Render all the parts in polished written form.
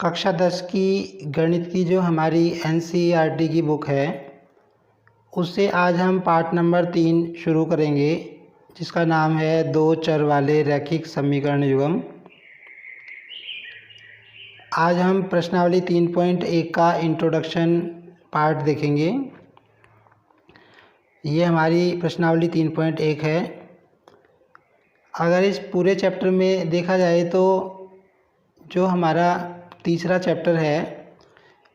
कक्षा 10 की गणित की जो हमारी NCERT की बुक है उससे आज हम पाठ नंबर 3 शुरू करेंगे, जिसका नाम है दो चर वाले रैखिक समीकरण युग्म। आज हम प्रश्नावली 3.1 का इंट्रोडक्शन पार्ट देखेंगे। ये हमारी प्रश्नावली 3.1 है। अगर इस पूरे चैप्टर में देखा जाए तो जो हमारा तीसरा चैप्टर है,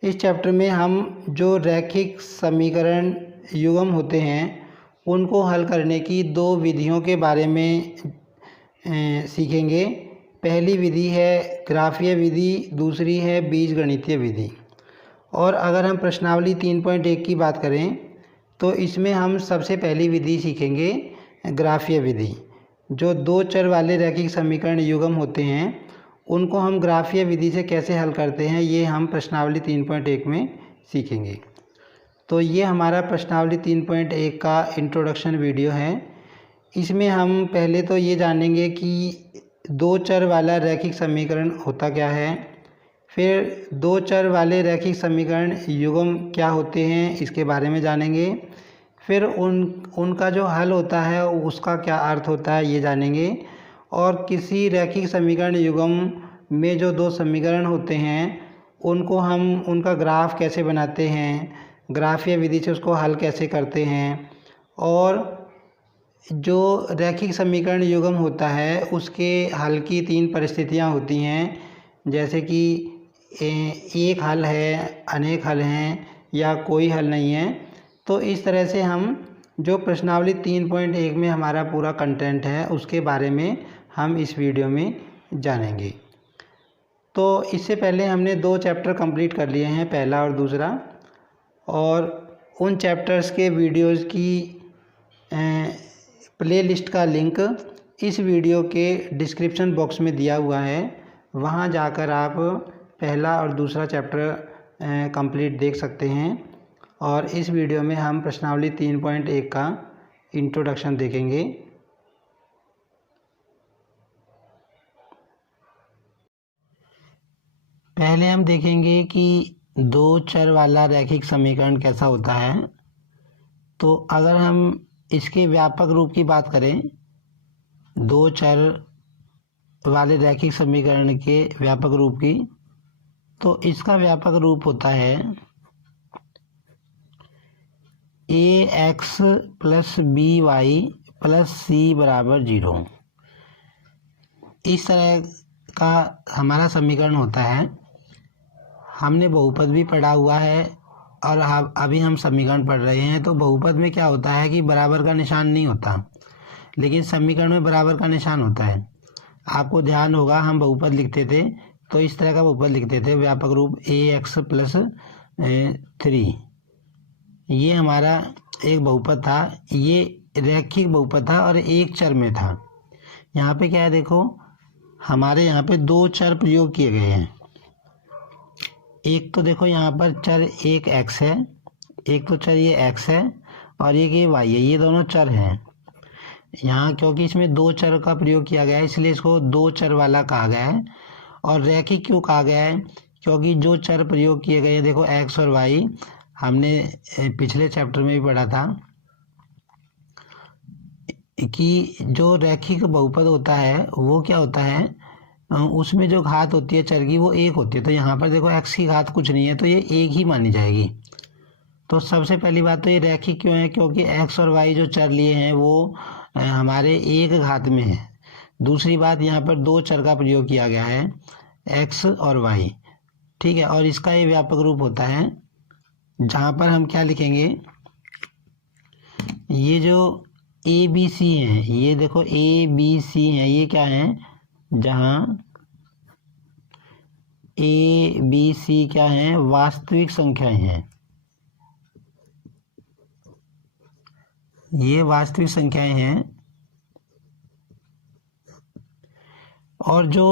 इस चैप्टर में हम जो रैखिक समीकरण युग्म होते हैं उनको हल करने की दो विधियों के बारे में सीखेंगे। पहली विधि है ग्राफीय विधि, दूसरी है बीजगणितीय विधि। और अगर हम प्रश्नावली 3.1 की बात करें तो इसमें हम सबसे पहली विधि सीखेंगे ग्राफीय विधि। जो दो चर वाले रैखिक समीकरण युग्म होते हैं उनको हम ग्राफीय विधि से कैसे हल करते हैं, ये हम प्रश्नावली 3.1 में सीखेंगे। तो ये हमारा प्रश्नावली 3.1 का इंट्रोडक्शन वीडियो है। इसमें हम पहले तो ये जानेंगे कि दो चर वाला रैखिक समीकरण होता क्या है, फिर दो चर वाले रैखिक समीकरण युग्म क्या होते हैं इसके बारे में जानेंगे, फिर उनका जो हल होता है उसका क्या अर्थ होता है ये जानेंगे, और किसी रैखिक समीकरण युग्म में जो दो समीकरण होते हैं उनको हम उनका ग्राफ कैसे बनाते हैं, ग्राफीय विधि से उसको हल कैसे करते हैं, और जो रैखिक समीकरण युग्म होता है उसके हल की 3 परिस्थितियां होती हैं, जैसे कि एक हल है, अनेक हल हैं, या कोई हल नहीं है। तो इस तरह से हम जो प्रश्नावली 3.1 में हमारा पूरा कंटेंट है उसके बारे में हम इस वीडियो में जानेंगे। तो इससे पहले हमने 2 चैप्टर कंप्लीट कर लिए हैं, पहला और दूसरा, और उन चैप्टर्स के वीडियोज़ की प्लेलिस्ट का लिंक इस वीडियो के डिस्क्रिप्शन बॉक्स में दिया हुआ है। वहां जाकर आप पहला और दूसरा चैप्टर कंप्लीट देख सकते हैं। और इस वीडियो में हम प्रश्नावली 3.1 का इंट्रोडक्शन देखेंगे। पहले हम देखेंगे कि दो चर वाला रैखिक समीकरण कैसा होता है। तो अगर हम इसके व्यापक रूप की बात करें, दो चर वाले रैखिक समीकरण के व्यापक रूप की, तो इसका व्यापक रूप होता है ax plus by plus c बराबर 0। इस तरह का हमारा समीकरण होता है। हमने बहुपद भी पढ़ा हुआ है और अभी हम समीकरण पढ़ रहे हैं। तो बहुपद में क्या होता है कि बराबर का निशान नहीं होता, लेकिन समीकरण में बराबर का निशान होता है। आपको ध्यान होगा हम बहुपद लिखते थे तो इस तरह का बहुपद लिखते थे, व्यापक रूप ax प्लस 3। ये हमारा एक बहुपद था, ये रैखिक बहुपद था और एक चर में था। यहाँ पे क्या है, देखो हमारे यहाँ पे दो चर प्रयोग किए गए हैं। एक तो देखो यहाँ पर चर एक x है, एक तो चर ये x है और एक ये y है, ये दोनों चर हैं। यहाँ क्योंकि इसमें दो चर का प्रयोग किया गया है इसलिए इसको दो चर वाला कहा गया है। और रैखिक क्यों कहा गया है, क्योंकि जो चर प्रयोग किए गए हैं, देखो x और y, हमने पिछले चैप्टर में भी पढ़ा था कि जो रैखिक बहुपद होता है वो क्या होता है, उसमें जो घात होती है चर की वो एक होती है। तो यहाँ पर देखो x की घात कुछ नहीं है तो ये एक ही मानी जाएगी। तो सबसे पहली बात तो ये रैखिक क्यों है, क्योंकि x और y जो चर लिए हैं वो हमारे एक घात में है। दूसरी बात, यहाँ पर दो चर का प्रयोग किया गया है, x और y, ठीक है। और इसका ये व्यापक रूप होता है जहाँ पर हम क्या लिखेंगे, ये जो ए बी सी हैं, ये देखो ए बी सी हैं, ये क्या हैं, जहाँ ए बी सी क्या हैं, वास्तविक संख्याएं हैं। ये वास्तविक संख्याएं हैं। और जो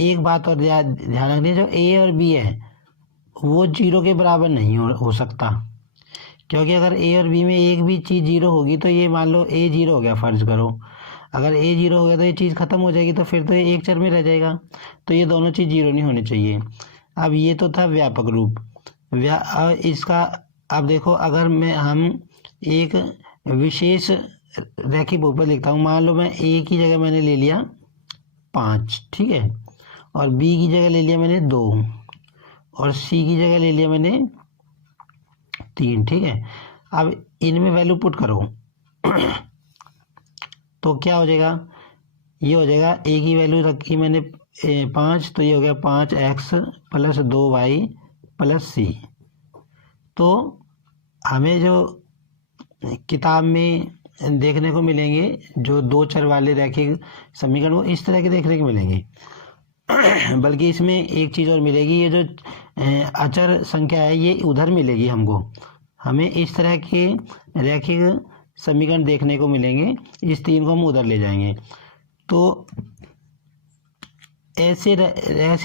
एक बात और ध्यान रखनी, जो ए और बी है वो 0 के बराबर नहीं हो सकता, क्योंकि अगर ए और बी में एक भी चीज़ 0 होगी तो ये मान लो ए 0 हो गया, फर्ज करो, अगर ए 0 हो गया तो ये चीज़ खत्म हो जाएगी, तो फिर तो ये एक चर में रह जाएगा। तो ये दोनों चीज़ 0 नहीं होनी चाहिए। अब ये तो था व्यापक रूप। इसका अब देखो, अगर हम एक विशेष रैखिक बहुपद लिखता हूँ, मान लो मैं ए की जगह मैंने ले लिया 5, ठीक है, और बी की जगह ले लिया मैंने 2, और सी की जगह ले लिया मैंने 3, ठीक है। अब इनमें वैल्यू पुट करो तो क्या हो जाएगा, ये हो जाएगा, ए की वैल्यू रखी मैंने 5, तो ये हो गया 5x + 2y + c। तो हमें जो किताब में देखने को मिलेंगे जो 2 चर वाले रैखिक समीकरण, वो इस तरह के देखने को मिलेंगे। बल्कि इसमें एक चीज़ और मिलेगी, ये जो अचर संख्या है ये उधर मिलेगी हमको, हमें इस तरह के रैखिक समीकरण देखने को मिलेंगे, इस 3 को हम उधर ले जाएंगे। तो ऐसे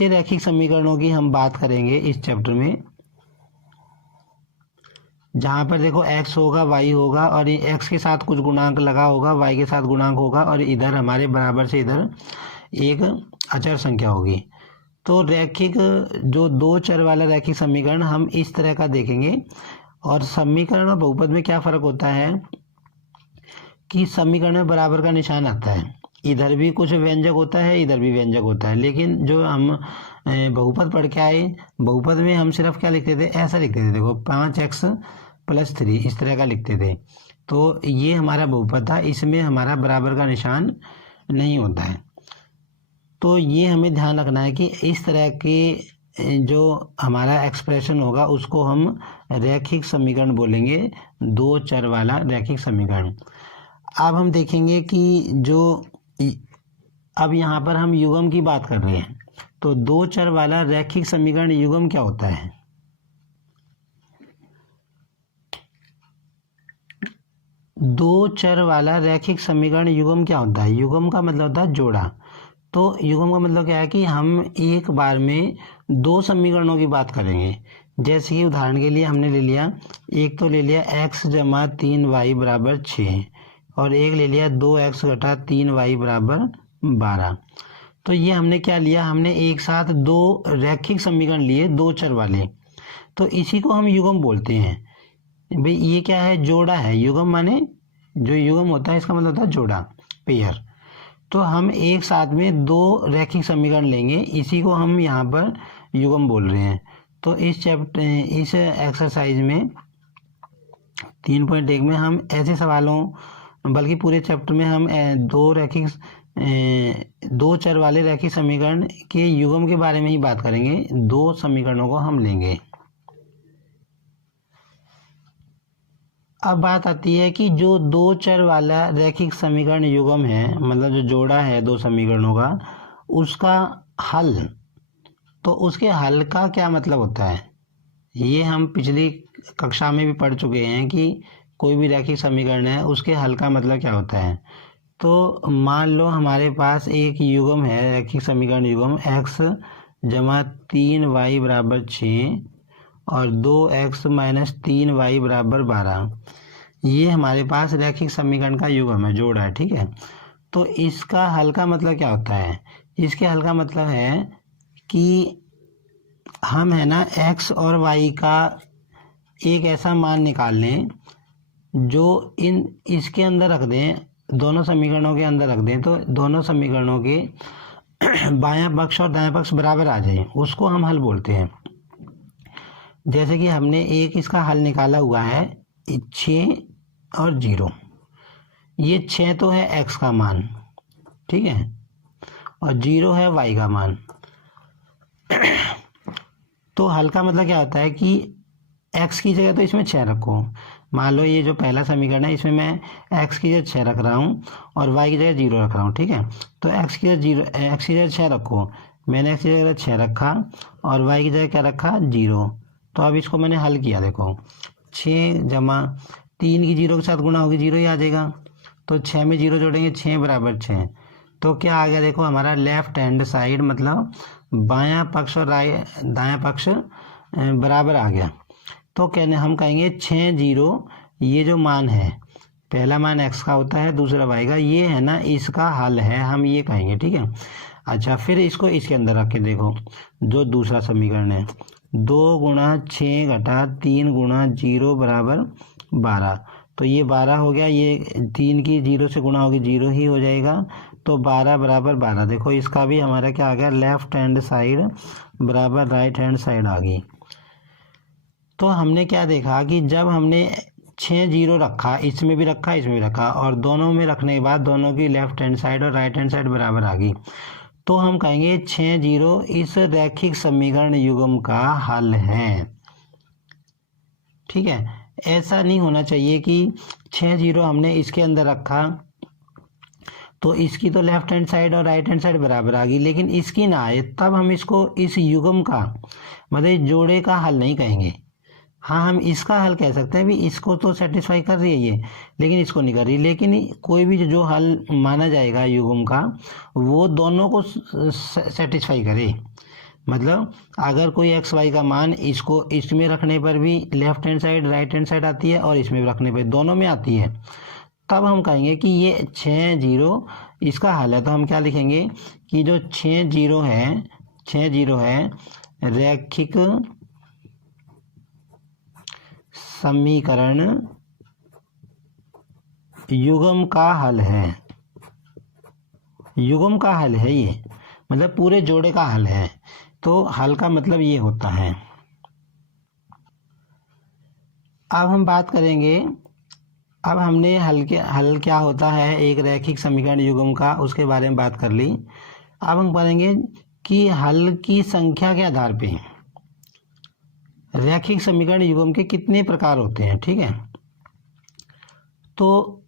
रैखिक समीकरणों की हम बात करेंगे इस चैप्टर में, जहाँ पर देखो x होगा, y होगा, और x के साथ कुछ गुणांक लगा होगा, y के साथ गुणांक होगा, और इधर हमारे बराबर से इधर एक अचर संख्या होगी। तो रैखिक जो 2 चर वाला रैखिक समीकरण हम इस तरह का देखेंगे। और समीकरण और बहुपद में क्या फ़र्क होता है कि समीकरण में बराबर का निशान आता है, इधर भी कुछ व्यंजक होता है, इधर भी व्यंजक होता है। लेकिन जो हम बहुपद पढ़ के आए, बहुपद में हम सिर्फ क्या लिखते थे, ऐसा लिखते थे, देखो 5x + 3, इस तरह का लिखते थे। तो ये हमारा बहुपद था, इसमें हमारा बराबर का निशान नहीं होता है। तो ये हमें ध्यान रखना है कि इस तरह के जो हमारा एक्सप्रेशन होगा उसको हम रैखिक समीकरण बोलेंगे, 2 चर वाला रैखिक समीकरण। अब हम देखेंगे कि जो अब यहाँ पर हम युग्म की बात कर रहे हैं, तो 2 चर वाला रैखिक समीकरण युग्म क्या होता है। 2 चर वाला रैखिक समीकरण युग्म क्या होता है, युग्म का मतलब होता है जोड़ा। तो युग्म का मतलब क्या है कि हम एक बार में 2 समीकरणों की बात करेंगे। जैसे कि उदाहरण के लिए हमने ले लिया, एक तो ले लिया x + 3y = 6, और एक ले लिया 2x - 3y = 12। तो ये हमने क्या लिया, हमने एक साथ 2 रैखिक समीकरण लिए, 2 चर वाले। तो इसी को हम युग्म बोलते हैं। भाई ये क्या है, जोड़ा है। युग्म माने जो युग्म होता है इसका मतलब होता है जोड़ा, पेयर। तो हम एक साथ में 2 रैखिक समीकरण लेंगे, इसी को हम यहाँ पर युग्म बोल रहे हैं। तो इस एक्सरसाइज में 3.1 में हम ऐसे सवालों, बल्कि पूरे चैप्टर में हम 2 चर वाले रैखिक समीकरण के युग्म के बारे में ही बात करेंगे। 2 समीकरणों को हम लेंगे। अब बात आती है कि जो 2 चर वाला रैखिक समीकरण युग्म है, मतलब जो जोड़ा है 2 समीकरणों का, उसका हल, तो उसके हल का क्या मतलब होता है, ये हम पिछली कक्षा में भी पढ़ चुके हैं कि कोई भी रैखिक समीकरण है उसके हल का मतलब क्या होता है। तो मान लो हमारे पास एक युग्म है, रैखिक समीकरण युग्म x + 3y = 6 और 2x - 3y = 12। ये हमारे पास रैखिक समीकरण का युग्म है, जोड़ा है, ठीक है। तो इसका हल का मतलब क्या होता है, इसके हल का मतलब है कि हम है ना x और y का एक ऐसा मान निकाल लें जो इसके अंदर रख दें, दोनों समीकरणों के अंदर रख दें, तो दोनों समीकरणों के बायां पक्ष और दायां पक्ष बराबर आ जाए, उसको हम हल बोलते हैं। जैसे कि हमने एक इसका हल निकाला हुआ है 6 और 0। ये 6 तो है x का मान, ठीक है, और 0 है y का मान। तो हल का मतलब क्या होता है कि x की जगह तो इसमें 6 रखो। मान लो ये जो पहला समीकरण है इसमें मैं x की जगह 6 रख रहा हूँ और y की जगह 0 रख रहा हूँ, ठीक है। तो x की जगह 6 रखो, मैंने x की जगह 6 रखा और y की जगह क्या रखा, 0। तो अब इसको मैंने हल किया, देखो 6 जमा 3 की 0 के साथ गुणा होगी, 0 ही आ जाएगा। तो 6 में 0 जोड़ेंगे, 6 = 6। तो क्या आ गया, देखो हमारा लेफ्ट हैंड साइड मतलब बायां पक्ष और दायां पक्ष बराबर आ गया। तो कहने हम कहेंगे 6 0, ये जो मान है, पहला मान x का होता है, दूसरा y का, ये है ना इसका हल है, हम ये कहेंगे, ठीक है। अच्छा, फिर इसको इसके अंदर रख के देखो, जो दूसरा समीकरण है, 2 गुणा 6 घटा 3 गुणा 0 बराबर 12। तो ये 12 हो गया, ये 3 की 0 से गुणा होगी 0 ही हो जाएगा, तो 12 बराबर 12। देखो इसका भी हमारा क्या आ गया, लेफ्ट हैंड साइड बराबर राइट हैंड साइड आ गई। तो हमने क्या देखा कि जब हमने 6 0 रखा, इसमें भी रखा इसमें भी रखा, और दोनों में रखने के बाद दोनों की लेफ्ट हैंड साइड और राइट हैंड साइड बराबर आ गई, तो हम कहेंगे 6 0 इस रैखिक समीकरण युग्म का हल है। ठीक है, ऐसा नहीं होना चाहिए कि 6 0 हमने इसके अंदर रखा तो इसकी तो लेफ्ट हैंड साइड और राइट हैंड साइड बराबर आ गई, लेकिन इसकी ना आए, तब हम इसको इस युग्म का मतलब जोड़े का हल नहीं कहेंगे। हाँ, हम इसका हल कह सकते हैं, भी इसको तो सेटिस्फाई कर रही है ये, लेकिन इसको नहीं कर रही। लेकिन कोई भी जो हल माना जाएगा युग्म का, वो दोनों को सेटिस्फाई करे। मतलब अगर कोई एक्स वाई का मान इसको इसमें रखने पर भी left hand side right hand side आती है, और इसमें रखने पर दोनों में आती है, तब हम कहेंगे कि ये 6 0 इसका हल है। तो हम क्या लिखेंगे कि जो 6 0 है रैखिक समीकरण युग्म का हल है। युग्म का हल है ये, मतलब पूरे जोड़े का हल है। तो हल का मतलब ये होता है। अब हम बात करेंगे, अब हमने हल क्या होता है एक रैखिक समीकरण युग्म का, उसके बारे में बात कर ली। अब हम पढ़ेंगे कि हल की संख्या के आधार पे रैखिक समीकरण युग्म के कितने प्रकार होते हैं। ठीक है, तो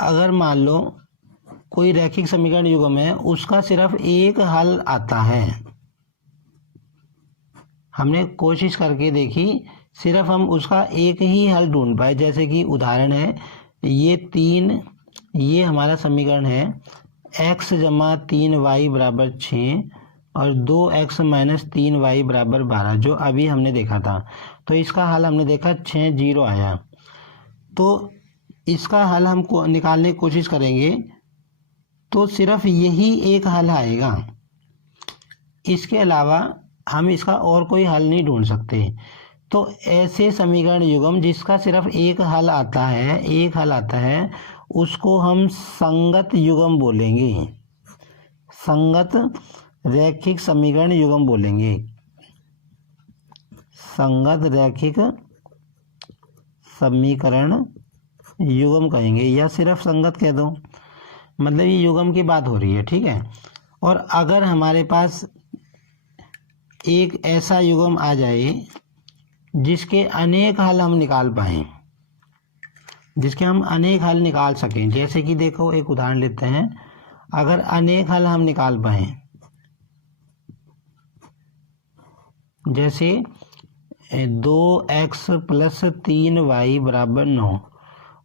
अगर मान लो कोई रैखिक समीकरण युग्म है, उसका सिर्फ एक हल आता है, हमने कोशिश करके देखी, सिर्फ हम उसका एक ही हल ढूंढ पाए। जैसे कि उदाहरण है, ये हमारा समीकरण है, x जमा 3y बराबर 6 और 2x माइनस 3y बराबर 12, जो अभी हमने देखा था। तो इसका हल हमने देखा 6 0 आया। तो इसका हल हम निकालने की कोशिश करेंगे, तो सिर्फ यही एक हल आएगा, इसके अलावा हम इसका और कोई हल नहीं ढूंढ सकते। तो ऐसे समीकरण युग्म जिसका सिर्फ एक हल आता है, उसको हम संगत युग्म बोलेंगे, संगत रैखिक समीकरण युग्म बोलेंगे, संगत रैखिक समीकरण युग्म कहेंगे, या सिर्फ संगत कह दो, मतलब ये युग्म की बात हो रही है। ठीक है, और अगर हमारे पास एक ऐसा युग्म आ जाए जिसके अनेक हल हम निकाल पाएं, जिसके हम अनेक हल निकाल सकें, जैसे कि देखो एक उदाहरण लेते हैं, अगर अनेक हल हम निकाल पाएं, जैसे 2x प्लस 3y बराबर 9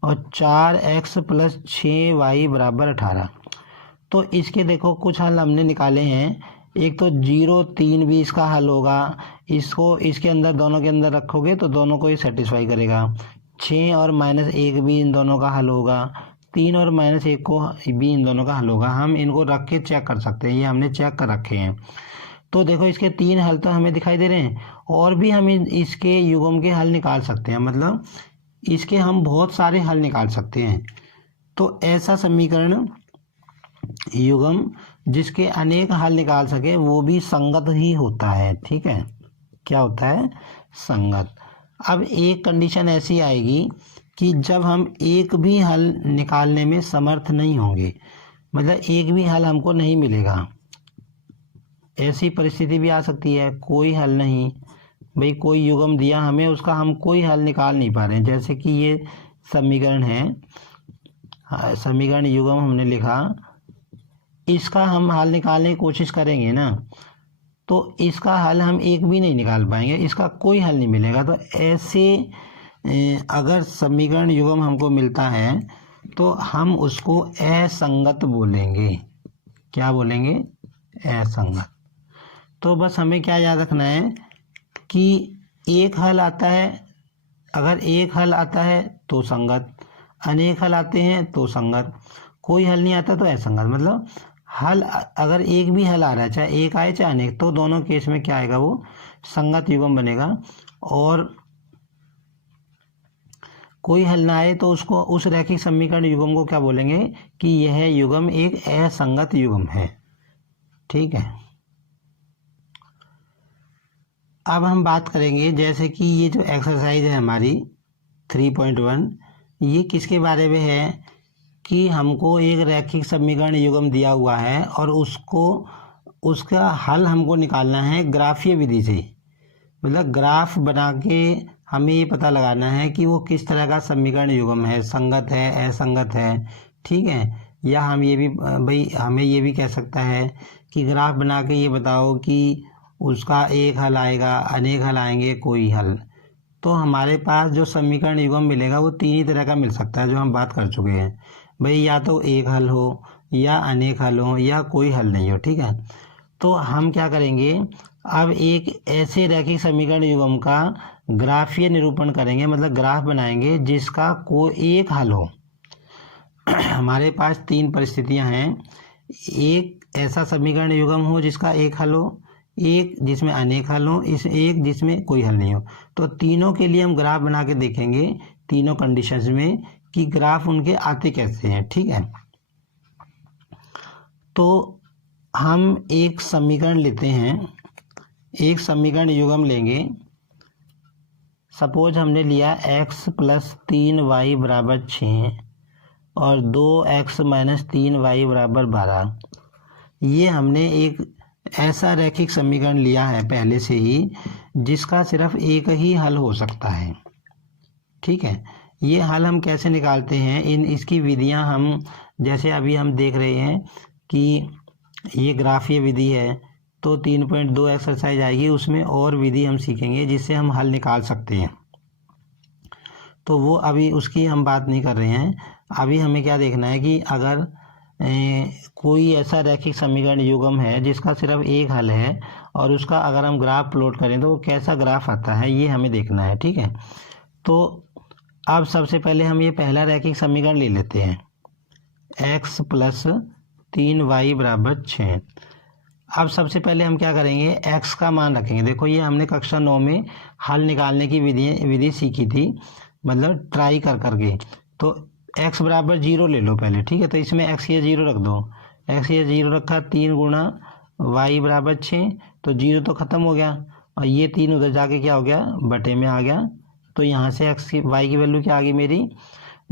और 4x प्लस 6y बराबर 18, तो इसके देखो कुछ हल हमने निकाले हैं। एक तो 0 3 भी इसका हल होगा, इसको इसके अंदर दोनों के अंदर रखोगे तो दोनों को ही सेटिस्फाई करेगा। 6 और -1 भी इन दोनों का हल होगा, 3 और -1 को भी इन दोनों का हल होगा। हम इनको रख के चेक कर सकते हैं, ये हमने चेक कर रखे हैं। तो देखो इसके 3 हल तो हमें दिखाई दे रहे हैं, और भी हम इसके युग्म के हल निकाल सकते हैं, मतलब इसके हम बहुत सारे हल निकाल सकते हैं। तो ऐसा समीकरण युग्म जिसके अनेक हल निकाल सके, वो भी संगत ही होता है। ठीक है, क्या होता है, संगत। अब एक कंडीशन ऐसी आएगी कि जब हम एक भी हल निकालने में समर्थ नहीं होंगे, मतलब एक भी हल हमको नहीं मिलेगा, ऐसी परिस्थिति भी आ सकती है, कोई हल नहीं, भाई कोई युग्म दिया हमें, उसका हम कोई हल निकाल नहीं पा रहे हैं। जैसे कि ये समीकरण है, समीकरण युग्म हमने लिखा, इसका हम हल निकालने की कोशिश करेंगे ना, तो इसका हल हम एक भी नहीं निकाल पाएंगे, इसका कोई हल नहीं मिलेगा। तो ऐसे अगर समीकरण युग्म हमको मिलता है, तो हम उसको असंगत बोलेंगे। क्या बोलेंगे, असंगत। तो बस हमें क्या याद रखना है कि एक हल आता है, अगर एक हल आता है तो संगत, अनेक हल आते हैं तो संगत, कोई हल नहीं आता तो असंगत। मतलब हल अगर एक भी हल आ रहा है, चाहे एक आए चाहे अनेक, तो दोनों केस में क्या आएगा, वो संगत युग्म बनेगा। और कोई हल ना आए तो उसको, उस रैखिक समीकरण युग्म को क्या बोलेंगे कि यह युग्म एक असंगत युग्म है। ठीक है, अब हम बात करेंगे जैसे कि ये जो एक्सरसाइज है हमारी 3.1, ये किसके बारे में है कि हमको एक रैखिक समीकरण युग्म दिया हुआ है और उसका हल हमको निकालना है ग्राफीय विधि से। मतलब ग्राफ बना के हमें ये पता लगाना है कि वो किस तरह का समीकरण युग्म है, संगत है, असंगत है। ठीक है, या हम ये भी भाई हमें ये भी कह सकता है कि ग्राफ बना के ये बताओ कि उसका एक हल आएगा, अनेक हल आएंगे, कोई हल। तो हमारे पास जो समीकरण युग्म मिलेगा वो तीन ही तरह का मिल सकता है, जो हम बात कर चुके हैं भाई, या तो एक हल हो, या अनेक हल हो, या कोई हल नहीं हो। ठीक है, तो हम क्या करेंगे, अब एक ऐसे रैखिक समीकरण युग्म का ग्राफीय निरूपण करेंगे, मतलब ग्राफ बनाएंगे जिसका कोई एक हल हो। हमारे पास तीन परिस्थितियां हैं, एक ऐसा समीकरण युग्म हो जिसका एक हल हो, एक जिसमें अनेक हल हो, इस एक जिसमें कोई हल नहीं हो। तो तीनों के लिए हम ग्राफ बना के देखेंगे तीनों कंडीशंस में कि ग्राफ उनके आते कैसे हैं। ठीक है, तो हम एक समीकरण लेते हैं, एक समीकरण युग्म लेंगे। सपोज हमने लिया x + 3y = 6 और 2x - 3y = 12। ये हमने एक ऐसा रैखिक समीकरण लिया है पहले से ही जिसका सिर्फ एक ही हल हो सकता है। ठीक है, ये हल हम कैसे निकालते हैं, इसकी विधियां हम जैसे अभी हम देख रहे हैं कि ये ग्राफीय विधि है, तो 3.2 एक्सरसाइज आएगी, उसमें और विधि हम सीखेंगे जिससे हम हल निकाल सकते हैं। तो वो अभी उसकी हम बात नहीं कर रहे हैं। अभी हमें क्या देखना है कि अगर कोई ऐसा रैखिक समीकरण युग्म है जिसका सिर्फ एक हल है और उसका अगर हम ग्राफ प्लॉट करें तो वो कैसा ग्राफ आता है, ये हमें देखना है। ठीक है, तो अब सबसे पहले हम ये पहला रैखिक समीकरण ले लेते हैं, x + 3y = 6। अब सबसे पहले हम क्या करेंगे, x का मान रखेंगे। देखो ये हमने कक्षा 9 में हल निकालने की विधि सीखी थी, मतलब ट्राई कर करके। तो x = 0 ले लो पहले। ठीक है, तो इसमें x ये 0 रख दो, x ये 0 रखा, 3 × y = 6, तो 0 तो ख़त्म हो गया और ये 3 उधर जाके क्या हो गया, बटे में आ गया। तो यहाँ से y की वैल्यू क्या आ गई मेरी,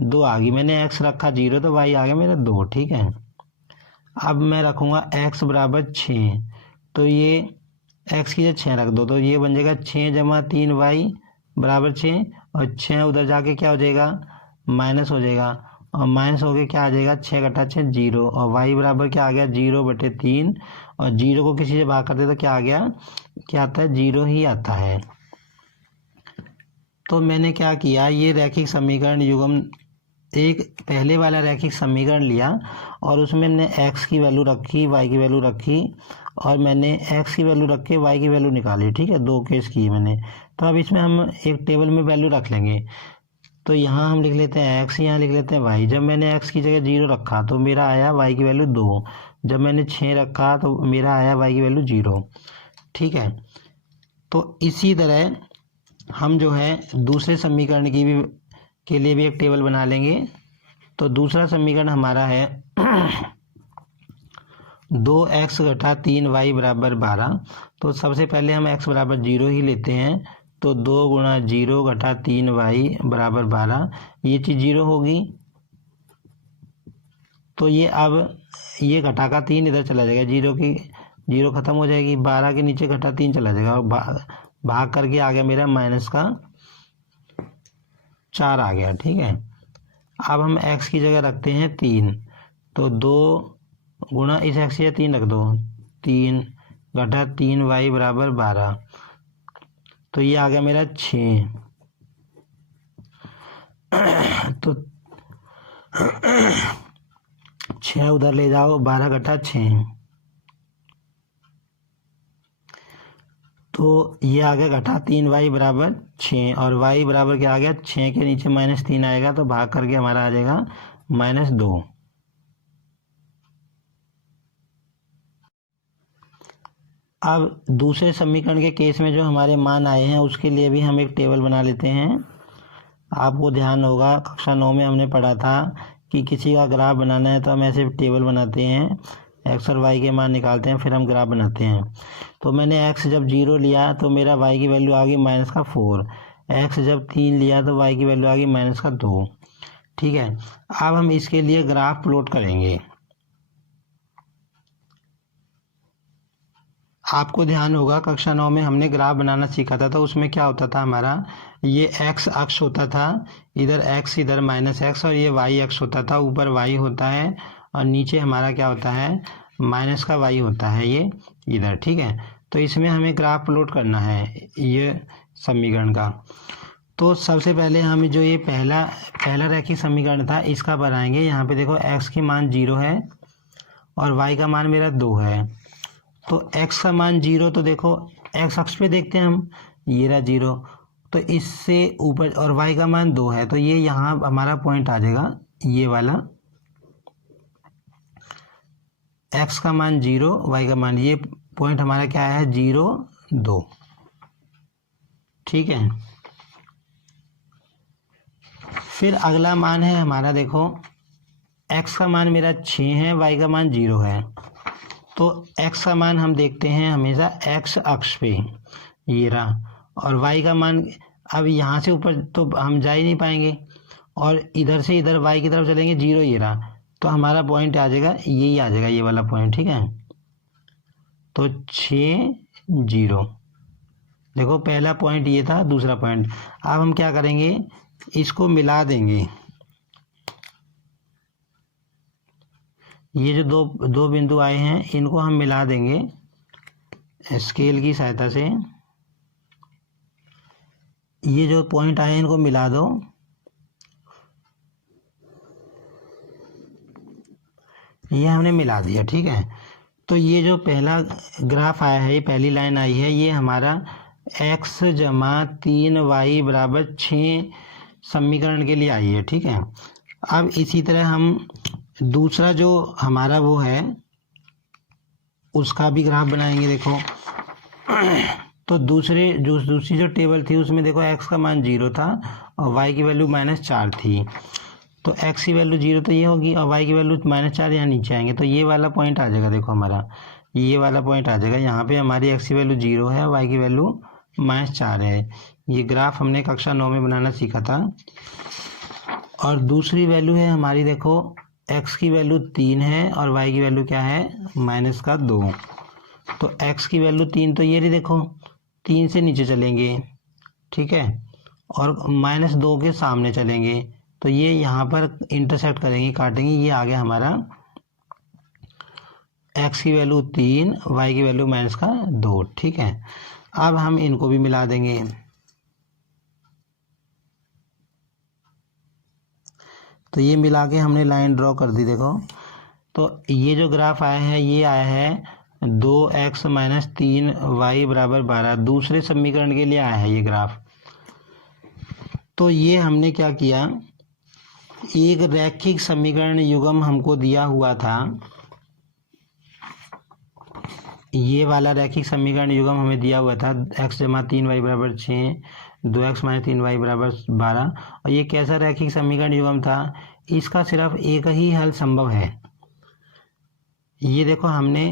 2 आ गई। मैंने x रखा 0 तो y आ गया मेरा 2। ठीक है, अब मैं रखूँगा x = 6, तो ये x की जगह 6 रख दो, तो ये बन जाएगा 6 + 3y = 6 और 6 उधर जाके क्या हो जाएगा, माइनस हो जाएगा और माइनस हो गया क्या आ जाएगा, 6 × 6 = 0 और y बराबर क्या आ गया, 0/3 और 0 को किसी से भाग करते तो क्या आ गया, क्या आता है, 0 ही आता है। तो मैंने क्या किया, ये रैखिक समीकरण युग्म एक पहले वाला रैखिक समीकरण लिया और उसमें मैंने x की वैल्यू रखी, y की वैल्यू रखी और मैंने x की वैल्यू रख के y की वैल्यू निकाली। ठीक है, दो केस किए मैंने। तो अब इसमें हम एक टेबल में वैल्यू रख लेंगे। तो यहाँ हम लिख लेते हैं x, यहाँ लिख लेते हैं y। जब मैंने x की जगह 0 रखा तो मेरा आया y की वैल्यू 2। जब मैंने 6 रखा तो मेरा आया y की वैल्यू 0। ठीक है, तो इसी तरह हम जो है दूसरे समीकरण के लिए भी एक टेबल बना लेंगे। तो दूसरा समीकरण हमारा है 2x - 3y = 12। तो सबसे पहले हम x = 0 ही लेते हैं, तो 2 × 0 - 3y = 12, ये चीज़ 0 होगी। तो ये अब ये घटा का 3 इधर चला जाएगा, 0 ख़त्म हो जाएगी, 12 के नीचे घटा 3 चला जाएगा और भाग करके आ गया मेरा -4 आ गया। ठीक है, अब हम x की जगह रखते हैं 3, तो 2 × इस x से 3 रख दो, 3 × 3y = 12, तो ये आ गया मेरा 6। तो 6 उधर ले जाओ, 12 × 6, तो ये आ गया घटा 3y = 6 और y बराबर क्या आ गया, 6 के नीचे -3 आएगा तो भाग करके हमारा आ जाएगा -2। अब दूसरे समीकरण के केस में जो हमारे मान आए हैं उसके लिए भी हम एक टेबल बना लेते हैं। आपको ध्यान होगा कक्षा 9 में हमने पढ़ा था कि किसी का ग्राफ बनाना है तो हम ऐसे टेबल बनाते हैं, एक्स और वाई के मान निकालते हैं, फिर हम ग्राफ बनाते हैं। तो मैंने एक्स जब 0 लिया तो मेरा वाई की वैल्यू आ गई -4, एक्स जब 3 लिया तो वाई की वैल्यू आ गई -2। ठीक है, अब हम इसके लिए ग्राफ प्लॉट करेंगे। आपको ध्यान होगा कक्षा 9 में हमने ग्राफ बनाना सीखा था, तो उसमें क्या होता था हमारा, ये x अक्ष होता था, इधर x इधर -x, और ये y अक्ष होता था, ऊपर y होता है और नीचे हमारा क्या होता है, माइनस का y होता है ये इधर। ठीक है, तो इसमें हमें ग्राफ प्लॉट करना है ये समीकरण का। तो सबसे पहले हम जो ये पहला रैखिक समीकरण था इसका बनाएंगे। यहाँ पे देखो x की मान 0 है और y का मान मेरा 2 है। तो x का मान 0, तो देखो x अक्ष पे देखते हैं हम, ये रहा 0, तो इससे ऊपर, और y का मान 2 है, तो ये यहाँ हमारा पॉइंट आ जाएगा ये वाला, x का मान 0, y का मान, ये पॉइंट हमारा क्या है 0, 2। ठीक है, फिर अगला मान है हमारा, देखो x का मान मेरा 6 है, y का मान 0 है। तो x का मान हम देखते हैं हमेशा x अक्ष पे, ये रहा, और y का मान, अब यहाँ से ऊपर तो हम जा ही नहीं पाएंगे, और इधर से इधर y की तरफ चलेंगे 0, ये रहा, तो हमारा पॉइंट आ जाएगा, यही आ जाएगा ये वाला पॉइंट। ठीक है, तो 6, 0, देखो पहला पॉइंट ये था, दूसरा पॉइंट। अब हम क्या करेंगे, इसको मिला देंगे, ये जो दो बिंदु आए हैं इनको हम मिला देंगे स्केल की सहायता से। ये जो पॉइंट आए हैं इनको मिला दो, ये हमने मिला दिया। ठीक है, तो ये जो पहला ग्राफ आया है, ये पहली लाइन आई है, ये हमारा x + 3y = 6 समीकरण के लिए आई है। ठीक है, अब इसी तरह हम दूसरा जो हमारा वो है उसका भी ग्राफ बनाएंगे। देखो तो दूसरी जो टेबल थी उसमें देखो x का मान 0 था और y की वैल्यू -4 थी, तो x की वैल्यू 0 तो ये होगी और y की वैल्यू -4 यहाँ नीचे आएंगे, तो ये वाला पॉइंट आ जाएगा। देखो हमारा ये वाला पॉइंट आ जाएगा, यहाँ पे हमारी x की वैल्यू 0 है, y की वैल्यू -4 है। ये ग्राफ हमने कक्षा 9 में बनाना सीखा था। और दूसरी वैल्यू है हमारी, देखो x की वैल्यू 3 है और y की वैल्यू क्या है, -2। तो x की वैल्यू 3, तो ये रही, देखो 3 से नीचे चलेंगे। ठीक है, और -2 के सामने चलेंगे, तो ये यहाँ पर इंटरसेक्ट करेंगे, काटेंगे, ये आ गया हमारा x की वैल्यू 3, y की वैल्यू -2। ठीक है, अब हम इनको भी मिला देंगे। तो ये मिला के हमने लाइन ड्रॉ कर दी। देखो तो ये जो ग्राफ आया है ये आया है 2x - 3y = 12, दूसरे समीकरण के लिए आया है ये ग्राफ। तो ये हमने क्या किया, एक रैखिक समीकरण युग्म हमको दिया हुआ था, ये वाला रैखिक समीकरण युग्म हमें दिया हुआ था, x + 3y = 6, 2x - 3y = 12। और ये कैसा रैखिक समीकरण युग्म था, इसका सिर्फ एक ही हल संभव है। ये देखो हमने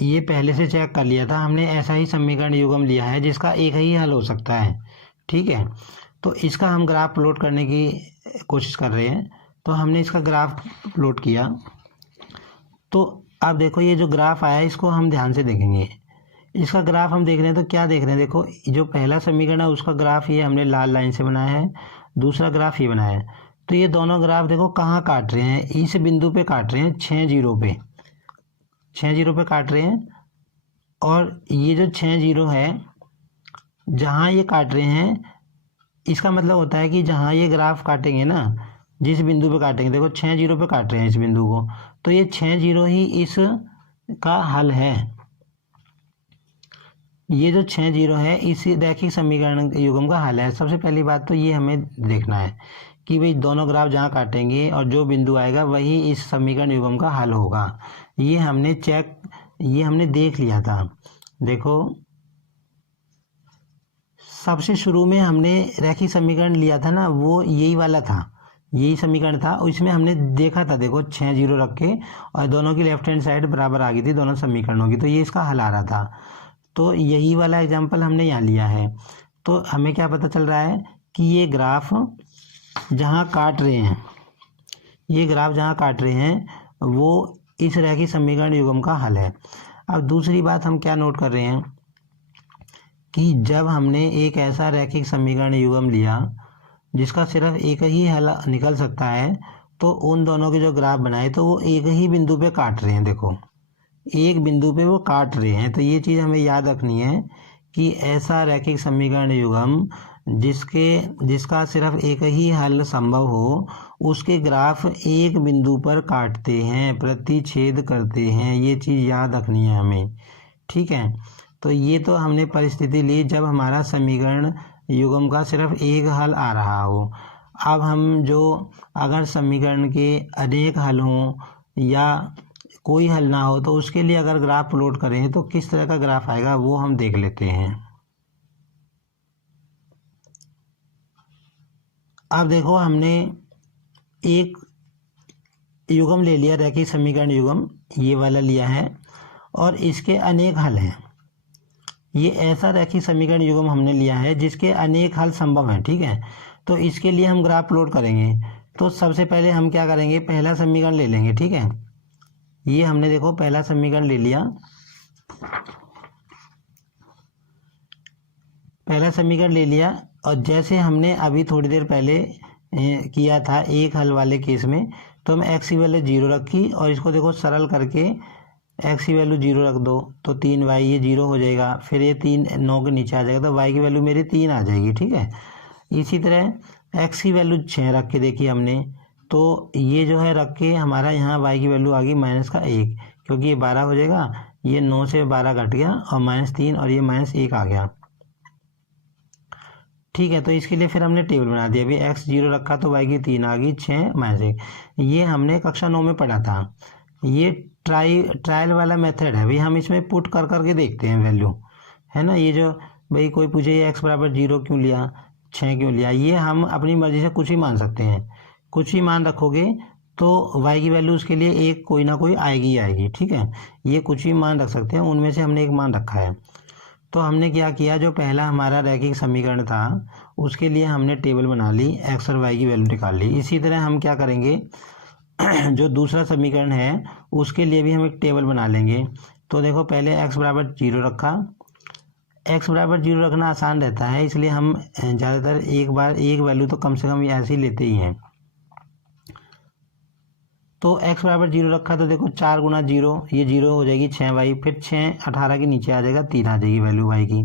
ये पहले से चेक कर लिया था, हमने ऐसा ही समीकरण युग्म लिया है जिसका एक ही हल हो सकता है। ठीक है, तो इसका हम ग्राफ प्लॉट करने की कोशिश कर रहे हैं, तो हमने इसका ग्राफ प्लॉट किया। तो अब देखो ये जो ग्राफ आया है इसको हम ध्यान से देखेंगे। इसका ग्राफ हम देख रहे हैं तो क्या देख रहे हैं, देखो जो पहला समीकरण है उसका ग्राफ ये हमने लाल लाइन से बनाया है, दूसरा ग्राफ ये बनाया है। तो ये दोनों ग्राफ देखो कहाँ काट रहे हैं, इस बिंदु पे काट रहे हैं, 6, 0 पे, 6, 0 पे काट रहे हैं। और ये जो 6, 0 है जहाँ ये काट रहे हैं, इसका मतलब होता है कि जहाँ ये ग्राफ काटेंगे ना, जिस बिंदु पे काटेंगे, देखो 6, 0 पे काट रहे हैं इस बिंदु को, तो ये 6, 0 ही इस का हल है। ये जो 6, 0 है इस रैखिक समीकरण युग्म का हल है। सबसे पहली बात तो ये हमें देखना है कि भाई दोनों ग्राफ जहाँ काटेंगे और जो बिंदु आएगा वही इस समीकरण युग्म का हल होगा। ये हमने चेक ये हमने देख लिया था। देखो सबसे शुरू में हमने रैखिक समीकरण लिया था ना, वो यही वाला था, यही समीकरण था। इसमें हमने देखा था, देखो 6 जीरो रख के और दोनों की लेफ्ट हैंड साइड बराबर आ गई थी दोनों समीकरणों की, तो ये इसका हल आ रहा था। तो यही वाला एग्जाम्पल हमने यहाँ लिया है। तो हमें क्या पता चल रहा है कि ये ग्राफ जहाँ काट रहे हैं, ये ग्राफ जहाँ काट रहे हैं वो इस रैखिक समीकरण युग्म का हल है। अब दूसरी बात हम क्या नोट कर रहे हैं कि जब हमने एक ऐसा रैखिक समीकरण युग्म लिया जिसका सिर्फ एक ही हल निकल सकता है, तो उन दोनों के जो ग्राफ बनाए तो वो एक ही बिंदु पे काट रहे हैं। देखो एक बिंदु पे वो काट रहे हैं, तो ये चीज़ हमें याद रखनी है कि ऐसा रैखिक समीकरण युग्म जिसका सिर्फ एक ही हल संभव हो, उसके ग्राफ एक बिंदु पर काटते हैं, प्रतिच्छेद करते हैं। ये चीज़ याद रखनी है हमें, ठीक है। तो ये तो हमने परिस्थिति ली जब हमारा समीकरण युग्म का सिर्फ एक हल आ रहा हो। अब हम जो अगर समीकरण के अनेक हल हों या कोई हल ना हो, तो उसके लिए अगर ग्राफ प्लॉट करें तो किस तरह का ग्राफ आएगा वो हम देख लेते हैं। अब देखो हमने एक युग्म ले लिया, रैखिक समीकरण युग्म ये वाला लिया है और इसके अनेक हल हैं। ये ऐसा रैखिक समीकरण युग्म हमने लिया है जिसके अनेक हल संभव हैं, ठीक है। तो इसके लिए हम ग्राफ प्लॉट करेंगे। तो सबसे पहले हम क्या करेंगे, पहला समीकरण ले लेंगे, ठीक है। ये हमने देखो पहला समीकरण ले लिया, पहला समीकरण ले लिया और जैसे हमने अभी थोड़ी देर पहले किया था एक हल वाले केस में, तो हम एक्स की वैल्यू 0 रखी और इसको देखो सरल करके एक्स की वैल्यू 0 रख दो तो 3y, ये 0 हो जाएगा। फिर ये 3 9 के नीचे आ जाएगा तो y की वैल्यू मेरी 3 आ जाएगी, ठीक है। इसी तरह x की वैल्यू 6 रख के देखी हमने, तो ये जो है रख के हमारा यहाँ y की वैल्यू आ गई -1, क्योंकि ये 12 हो जाएगा, ये 9 से 12 घट गया और -3 और ये -1 आ गया, ठीक है। तो इसके लिए फिर हमने टेबल बना दिया। अभी x 0 रखा तो y की 3 आ गई, 6 -1। ये हमने कक्षा 9 में पढ़ा था। ये ट्रायल वाला मेथड है भाई, हम इसमें पुट कर करके देखते हैं वैल्यू, है ना। ये जो भाई कोई पूछे ये x बराबर 0 क्यों लिया, 6 क्यों लिया, ये हम अपनी मर्जी से कुछ ही मान सकते हैं। कुछ ही मान रखोगे तो y की वैल्यू उसके लिए एक कोई ना कोई आएगी ही आएगी, ठीक है। ये कुछ ही मान रख सकते हैं, उनमें से हमने एक मान रखा है। तो हमने क्या किया, जो पहला हमारा रैखिक समीकरण था उसके लिए हमने टेबल बना ली, x और y की वैल्यू निकाल ली। इसी तरह हम क्या करेंगे, जो दूसरा समीकरण है उसके लिए भी हम एक टेबल बना लेंगे। तो देखो पहले x बराबर 0 रखा, x बराबर 0 रखना आसान रहता है, इसलिए हम ज़्यादातर एक बार एक वैल्यू तो कम से कम ऐसे ही लेते ही हैं। तो x बराबर 0 रखा तो देखो 4 गुना 0, ये 0 हो जाएगी 6y, फिर 6 18 के नीचे आ जाएगा, 3 आ जाएगी वैल्यू y की।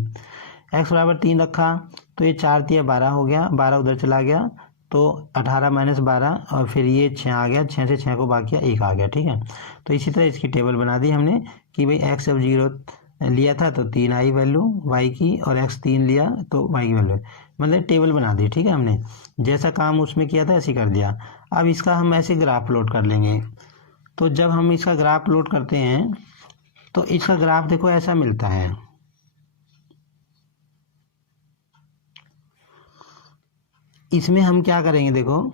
x बराबर 3 रखा तो ये 4 3 12 हो गया, 12 उधर चला गया तो 18 - 12 और फिर ये 6 आ गया, 6 से 6 को भाग किया 1 आ गया, ठीक है। तो इसी तरह इसकी टेबल बना दी हमने कि भाई x जब 0 लिया था तो 3 आई वैल्यू y की और x 3 लिया तो y की वैल्यू, मतलब टेबल बना दी, ठीक है। हमने जैसा काम उसमें किया था ऐसे कर दिया। अब इसका हम ऐसे ग्राफ प्लॉट कर लेंगे। तो जब हम इसका ग्राफ प्लॉट करते हैं तो इसका ग्राफ देखो ऐसा मिलता है। इसमें हम क्या करेंगे, देखो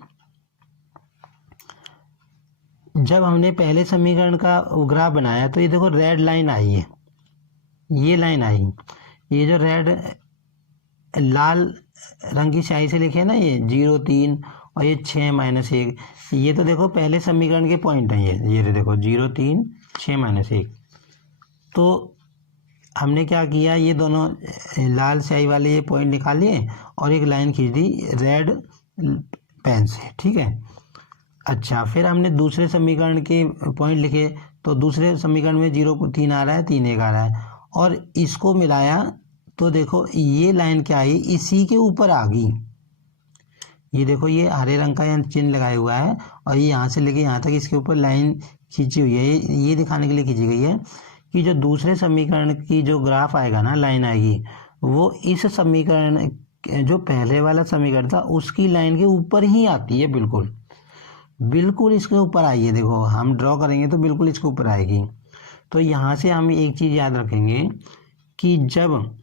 जब हमने पहले समीकरण का ग्राफ बनाया तो ये देखो रेड लाइन आई है, ये लाइन आई, ये जो रेड लाल रंग की स्याही से लिखे ना, ये 0 3 और ये 6 -1, ये तो देखो पहले समीकरण के पॉइंट हैं। ये देखो 0 3 6 -1। तो हमने क्या किया, ये दोनों लाल स्याही वाले ये पॉइंट निकाल लिए और एक लाइन खींच दी रेड पेन से, ठीक है। अच्छा, फिर हमने दूसरे समीकरण के पॉइंट लिखे, तो दूसरे समीकरण में 0 3 आ रहा है, 3 1 आ रहा है और इसको मिलाया तो देखो ये लाइन क्या आई, इसी के ऊपर आ गई। ये देखो ये हरे रंग का यहाँ चिन्ह लगाया हुआ है और ये यहाँ से लेके यहाँ तक इसके ऊपर लाइन खींची हुई है। ये दिखाने के लिए खींची गई है कि जो दूसरे समीकरण की जो ग्राफ आएगा ना, लाइन आएगी, वो इस समीकरण जो पहले वाला समीकरण था उसकी लाइन के ऊपर ही आती है, बिल्कुल बिल्कुल इसके ऊपर आई है। देखो हम ड्रॉ करेंगे तो बिल्कुल इसके ऊपर आएगी। तो यहाँ से हम एक चीज़ याद रखेंगे कि जब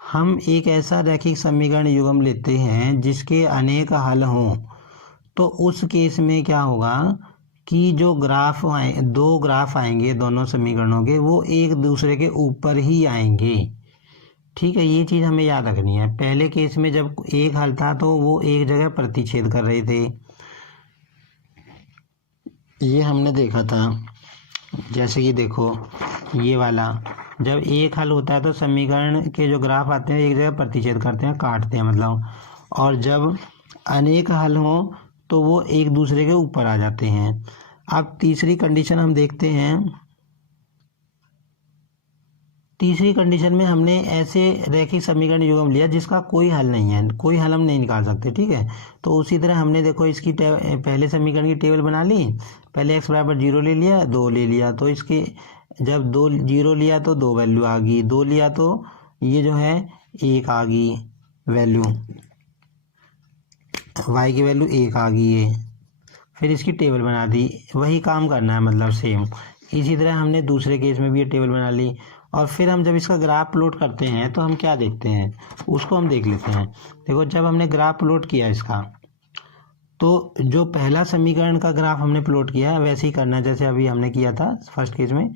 हम एक ऐसा रैखिक समीकरण युग्म लेते हैं जिसके अनेक हल हों, तो उस केस में क्या होगा कि जो ग्राफ दो ग्राफ आएंगे दोनों समीकरणों के, वो एक दूसरे के ऊपर ही आएंगे। ठीक है, ये चीज़ हमें याद रखनी है। पहले केस में जब एक हल था तो वो एक जगह प्रतिच्छेद कर रहे थे, ये हमने देखा था। जैसे कि देखो ये वाला, जब एक हल होता है तो समीकरण के जो ग्राफ आते हैं एक जगह प्रतिच्छेद करते हैं, काटते हैं मतलब, और जब अनेक हल हों तो वो एक दूसरे के ऊपर आ जाते हैं। अब तीसरी कंडीशन हम देखते हैं। तीसरी कंडीशन में हमने ऐसे रैखिक समीकरण युग्म लिया जिसका कोई हल नहीं है, कोई हल हम नहीं निकाल सकते। ठीक है, तो उसी तरह हमने देखो इसकी पहले समीकरण की टेबल बना ली। पहले x बराबर 0 ले लिया, 2 ले लिया, तो इसके जब 2 0 लिया तो 2 वैल्यू आ गई, 2 लिया तो ये जो है 1 आ गई वैल्यू, y की वैल्यू 1 आ गई है। फिर इसकी टेबल बना दी, वही काम करना है मतलब सेम। इसी तरह हमने दूसरे केस में भी ये टेबल बना ली, और फिर हम जब इसका ग्राफ प्लॉट करते हैं तो हम क्या देखते हैं उसको हम देख लेते हैं। देखो जब हमने ग्राफ प्लॉट किया इसका, तो जो पहला समीकरण का ग्राफ हमने प्लॉट किया वैसे ही करना है जैसे अभी हमने किया था फर्स्ट केस में।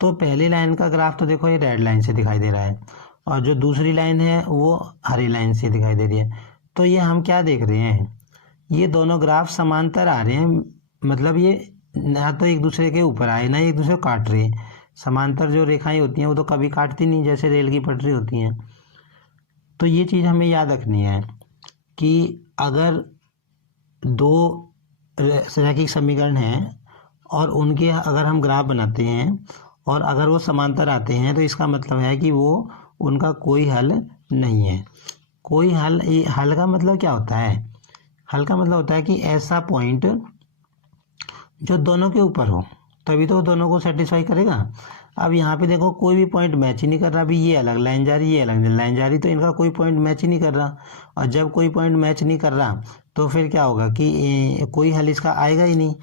तो पहली लाइन का ग्राफ तो देखो ये रेड लाइन से दिखाई दे रहा है, और जो दूसरी लाइन है वो हरी लाइन से दिखाई दे रही है। तो ये हम क्या देख रहे हैं, ये दोनों ग्राफ समांतर आ रहे हैं, मतलब ये ना तो एक दूसरे के ऊपर आए ना एक दूसरे को काट रहे। समांतर जो रेखाएं होती हैं वो तो कभी काटती नहीं, जैसे रेल की पटरी होती हैं। तो ये चीज़ हमें याद रखनी है कि अगर दो रैखिक समीकरण हैं और उनके अगर हम ग्राफ बनाते हैं और अगर वो समांतर आते हैं तो इसका मतलब है कि वो उनका कोई हल नहीं है। कोई हल का मतलब क्या होता है, हल का मतलब होता है कि ऐसा पॉइंट जो दोनों के ऊपर हो, तभी तो दोनों को सेटिस्फाई करेगा। अब यहाँ पे देखो कोई भी पॉइंट मैच ही नहीं कर रहा, अभी ये अलग लाइन जा रही है, ये अलग लाइन जा रही, तो इनका कोई पॉइंट मैच ही नहीं कर रहा। और जब कोई पॉइंट मैच नहीं कर रहा तो फिर क्या होगा कि कोई हल इसका आएगा ही नहीं।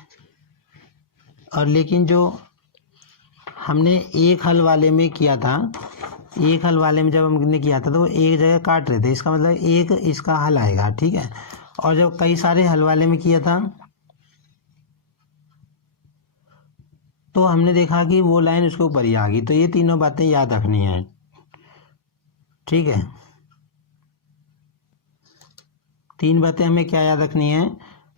और लेकिन जो हमने एक हल वाले में किया था, एक हल वाले में जब हमने किया था तो वो एक जगह काट रहे थे, इसका मतलब एक इसका हल आएगा। ठीक है, और जब कई सारे हल वाले में किया था तो हमने देखा कि वो लाइन उसके ऊपर ही आ गई। तो ये तीनों बातें याद रखनी है। ठीक है, तीन बातें हमें क्या याद रखनी है,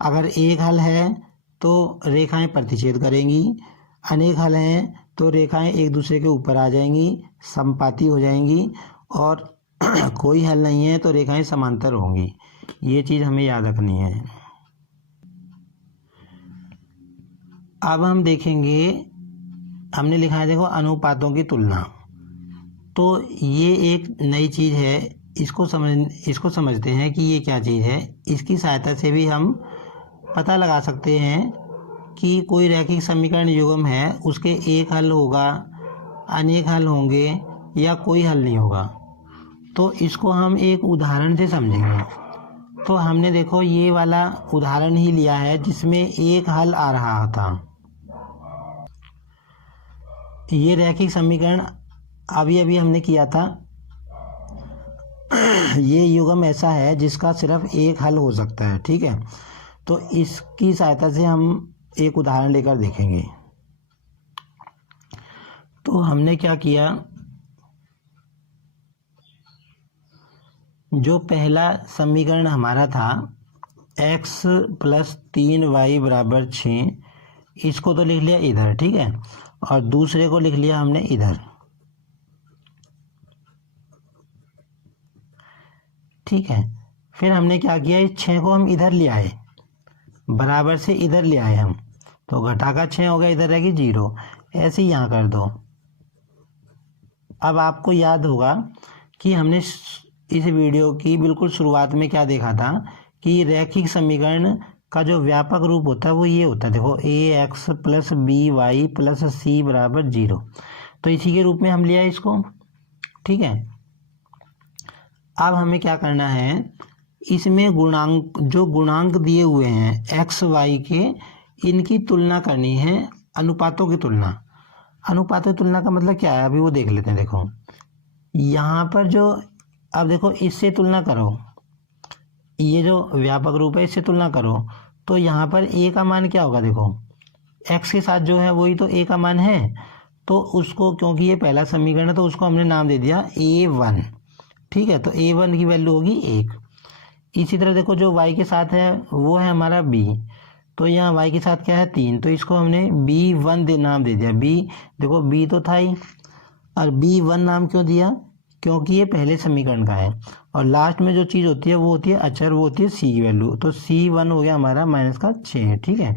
अगर एक हल है तो रेखाएं प्रतिच्छेद करेंगी, अनेक हल हैं तो रेखाएं एक दूसरे के ऊपर आ जाएंगी, समपाती हो जाएंगी, और कोई हल नहीं है तो रेखाएं समांतर होंगी। ये चीज़ हमें याद रखनी है। अब हम देखेंगे, हमने लिखा है देखो अनुपातों की तुलना। तो ये एक नई चीज़ है, इसको समझते हैं कि ये क्या चीज़ है। इसकी सहायता से भी हम पता लगा सकते हैं कि कोई रैखिक समीकरण युग्म है उसके एक हल होगा, अनेक हल होंगे, या कोई हल नहीं होगा। तो इसको हम एक उदाहरण से समझेंगे। तो हमने देखो ये वाला उदाहरण ही लिया है जिसमें एक हल आ रहा था। ये रैखिक समीकरण अभी अभी हमने किया था। ये युग्म ऐसा है जिसका सिर्फ एक हल हो सकता है। ठीक है, तो इसकी सहायता से हम एक उदाहरण लेकर देखेंगे। तो हमने क्या किया, जो पहला समीकरण हमारा था x + 3y = 6, इसको तो लिख लिया इधर। ठीक है, और दूसरे को लिख लिया हमने इधर। ठीक है, फिर हमने क्या किया, इस 6 को हम इधर ले आए, बराबर से इधर ले आए हम, तो घटा का 6 हो गया, इधर रहेगी 0। ऐसे ही यहाँ कर दो। अब आपको याद होगा कि हमने इस वीडियो की बिल्कुल शुरुआत में क्या देखा था कि रैखिक समीकरण का जो व्यापक रूप होता है वो ये होता है। देखो ax + by + c = 0, तो इसी के रूप में हम लिया इसको। ठीक है, अब हमें क्या करना है, इसमें गुणांक दिए हुए हैं x y के, इनकी तुलना करनी है, अनुपातों की तुलना। अनुपातों की तुलना का मतलब क्या है, अभी वो देख लेते हैं। देखो यहाँ पर जो, अब देखो इससे तुलना करो, ये जो व्यापक रूप है इससे तुलना करो, तो यहाँ पर ए का मान क्या होगा, देखो एक्स के साथ जो है वही तो ए का मान है, तो उसको, क्योंकि ये पहला समीकरण है तो उसको हमने नाम दे दिया A1। ठीक है, तो A1 की वैल्यू होगी 1। इसी तरह देखो जो y के साथ है वो है हमारा b, तो यहाँ y के साथ क्या है 3, तो इसको हमने B1 नाम दे दिया। b, देखो b तो था ही, और B1 नाम क्यों दिया, क्योंकि ये पहले समीकरण का है, और लास्ट में जो चीज़ होती है वो होती है अचर, वो होती है c की वैल्यू, तो C1 हो गया हमारा -6। ठीक है,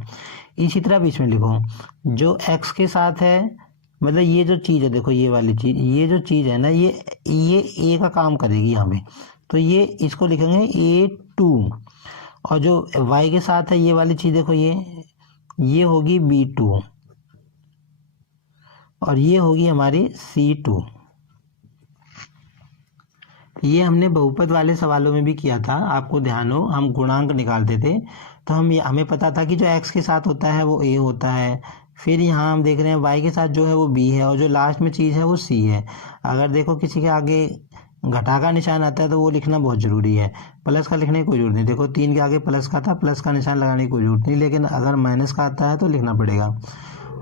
इसी तरह बीच में लिखो जो x के साथ है, मतलब ये जो चीज़ है, देखो ये वाली चीज़, ये जो चीज़ है ना, ये a का काम करेगी यहाँ पे, तो ये इसको लिखेंगे A2, और जो y के साथ है ये वाली चीज़, देखो ये होगी B2, और ये होगी हमारी C2। ये हमने बहुपद वाले सवालों में भी किया था, आपको ध्यान हो, हम गुणांक निकालते थे, तो हमें पता था कि जो x के साथ होता है वो a होता है, फिर यहाँ हम देख रहे हैं y के साथ जो है वो b है, और जो लास्ट में चीज़ है वो c है। अगर देखो किसी के आगे घटा का निशान आता है तो वो लिखना बहुत ज़रूरी है, प्लस का लिखने की कोई ज़रूरत नहीं। देखो 3 के आगे प्लस का था, प्लस का निशान लगाने की कोई ज़रूरत नहीं, लेकिन अगर माइनस का आता है तो लिखना पड़ेगा।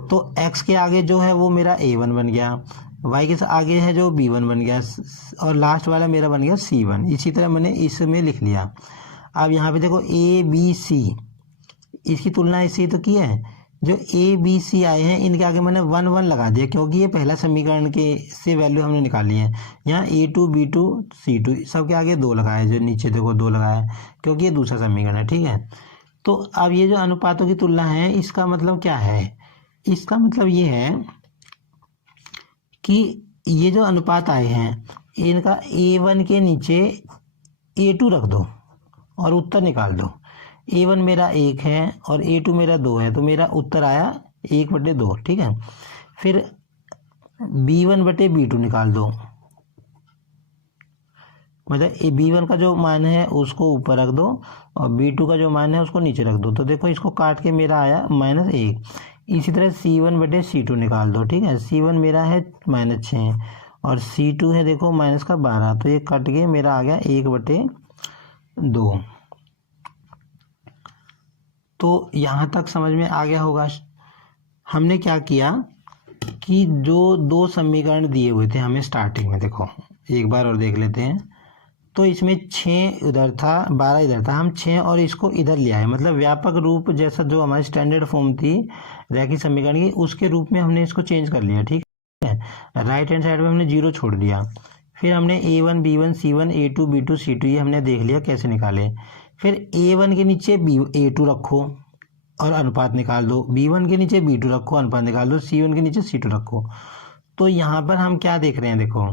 तो x के आगे जो है वो मेरा A1 बन गया, y के आगे है जो B1 बन गया, और लास्ट वाला मेरा बन गया C1। इसी तरह मैंने इसमें लिख लिया। अब यहाँ पे देखो ABC, इसकी तुलना इससे तो की है, जो ABC आए हैं इनके आगे मैंने 1 1 लगा दिया, क्योंकि ये पहला समीकरण के से वैल्यू हमने निकाली है। यहाँ A2 B2 C2 सबके आगे 2 लगाया, जो नीचे देखो 2 लगाया, क्योंकि ये दूसरा समीकरण है। ठीक है, तो अब ये जो अनुपातों की तुलना है इसका मतलब क्या है, इसका मतलब ये है कि ये जो अनुपात आए हैं इनका A1 के नीचे A2 रख दो और उत्तर निकाल दो। A1 मेरा 1 है और A2 मेरा 2 है, तो मेरा उत्तर आया 1/2। ठीक है, फिर B1/B2 निकाल दो, मतलब B1 का जो मान है उसको ऊपर रख दो और B2 का जो मान है उसको नीचे रख दो, तो देखो इसको काट के मेरा आया -1। इसी तरह C1/C2 निकाल दो। ठीक है, C1 मेरा है -6 और C2 है देखो -12, तो ये कट के मेरा आ गया 1/2। तो यहाँ तक समझ में आ गया होगा। हमने क्या किया कि जो 2 समीकरण दिए हुए थे हमें स्टार्टिंग में, देखो एक बार और देख लेते हैं, तो इसमें 6 उधर था 12 इधर था, हम 6 और इसको इधर ले आए, मतलब व्यापक रूप जैसा जो हमारी स्टैंडर्ड फॉर्म थी रैखिक समीकरण की उसके रूप में हमने इसको चेंज कर लिया। ठीक है, राइट हैंड साइड में हमने 0 छोड़ दिया, फिर हमने A1 B1 C1 A2 B2 C2 ये हमने देख लिया कैसे निकाले। फिर A1 के नीचे A2 रखो और अनुपात निकाल दो, B1 के नीचे B2 रखो, अनुपात निकाल दो, C1 के नीचे C2 रखो। तो यहाँ पर हम क्या देख रहे हैं, देखो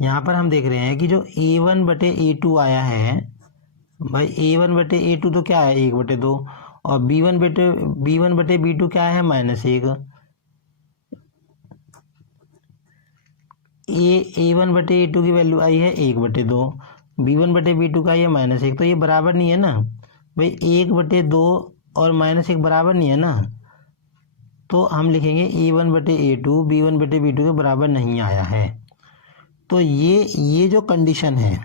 यहाँ पर हम देख रहे हैं कि जो A1/A2 आया है भाई, A1/A2 तो क्या है 1/2, और B1/B2 क्या है -1। A1/A2 की वैल्यू आई है 1/2, B1/B2 का ये -1, तो ये बराबर नहीं है ना भाई, 1/2 और -1 बराबर नहीं है ना, तो हम लिखेंगे A1/A2 B1/B2 के बराबर नहीं आया है। तो ये जो कंडीशन है,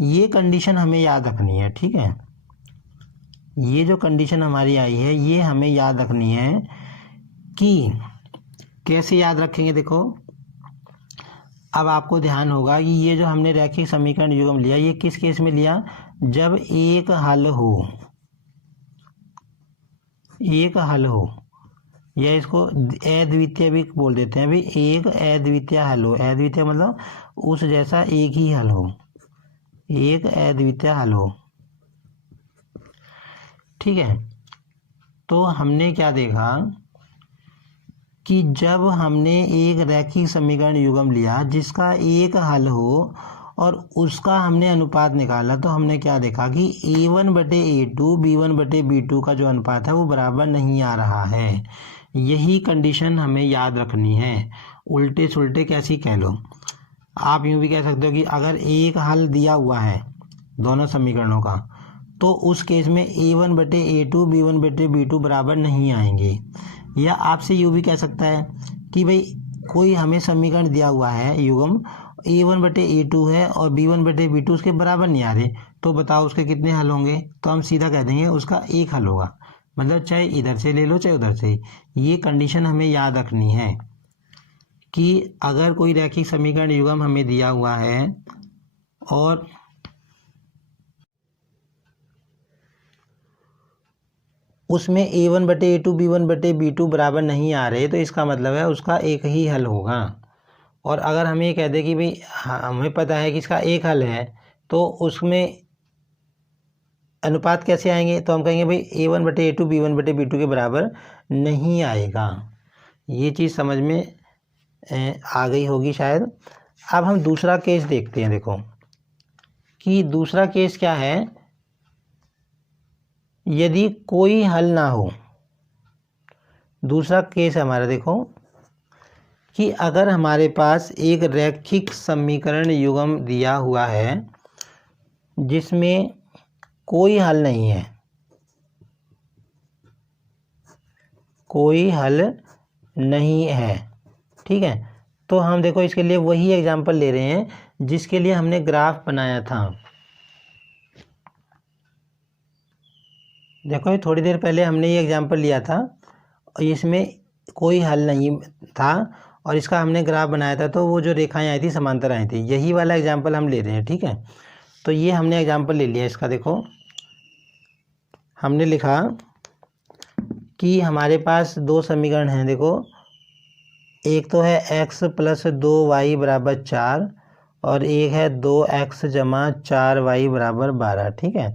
ये कंडीशन हमें याद रखनी है। ठीक है, ये जो कंडीशन हमारी आई है ये हमें याद रखनी है। कि कैसे याद रखेंगे, देखो अब आपको ध्यान होगा कि ये जो हमने रैखिक समीकरण युग्म लिया ये किस केस में लिया, जब एक हल हो, या इसको अद्वितीय भी बोल देते हैं भाई, एक अद्वितीय हल हो। अद्वितीय मतलब उस जैसा एक ही हल हो, एक अद्वितीय हल हो। ठीक है, तो हमने क्या देखा कि जब हमने एक रैखिक समीकरण युग्म लिया जिसका एक हल हो और उसका हमने अनुपात निकाला, तो हमने क्या देखा कि A1/A2 B1/B2 का जो अनुपात है वो बराबर नहीं आ रहा है। यही कंडीशन हमें याद रखनी है। उल्टे सुल्टे कैसी कह लो, आप यूँ भी कह सकते हो कि अगर एक हल दिया हुआ है दोनों समीकरणों का, तो उस केस में A1/A2 B1/B2 बराबर नहीं आएंगे। या आपसे यूँ भी कह सकता है कि भाई कोई हमें समीकरण दिया हुआ है युग्म A1/A2 है और B1/B2 उसके बराबर नहीं आ रहे, तो बताओ उसके कितने हल होंगे। तो हम सीधा कह देंगे उसका एक हल होगा, मतलब चाहे इधर से ले लो चाहे उधर से। ये कंडीशन हमें याद रखनी है कि अगर कोई रैखिक समीकरण युग्म हमें दिया हुआ है और उसमें A1/A2 B1/B2 बराबर नहीं आ रहे, तो इसका मतलब है उसका एक ही हल होगा। और अगर हम ये कह दें कि भाई हमें पता है कि इसका एक हल है, तो उसमें अनुपात कैसे आएंगे, तो हम कहेंगे भाई A1/A2 B1/B2 के बराबर नहीं आएगा। ये चीज़ समझ में आ गई होगी शायद। अब हम दूसरा केस देखते हैं। देखो कि दूसरा केस क्या है, यदि कोई हल ना हो। दूसरा केस हमारा देखो कि अगर हमारे पास एक रैखिक समीकरण युग्म दिया हुआ है जिसमें कोई हल नहीं है, कोई हल नहीं है, ठीक है। तो हम देखो इसके लिए वही एग्जांपल ले रहे हैं जिसके लिए हमने ग्राफ बनाया था। देखो ये थोड़ी देर पहले हमने ये एग्जांपल लिया था और इसमें कोई हल नहीं था और इसका हमने ग्राफ बनाया था, तो वो जो रेखाएं आई थी समांतर आई थी, यही वाला एग्जांपल हम ले रहे हैं, ठीक है। तो ये हमने एग्जांपल ले लिया इसका। देखो हमने लिखा कि हमारे पास दो समीकरण हैं। देखो एक तो है x+2y = 4 और एक है 2x + 4y = 12, ठीक है।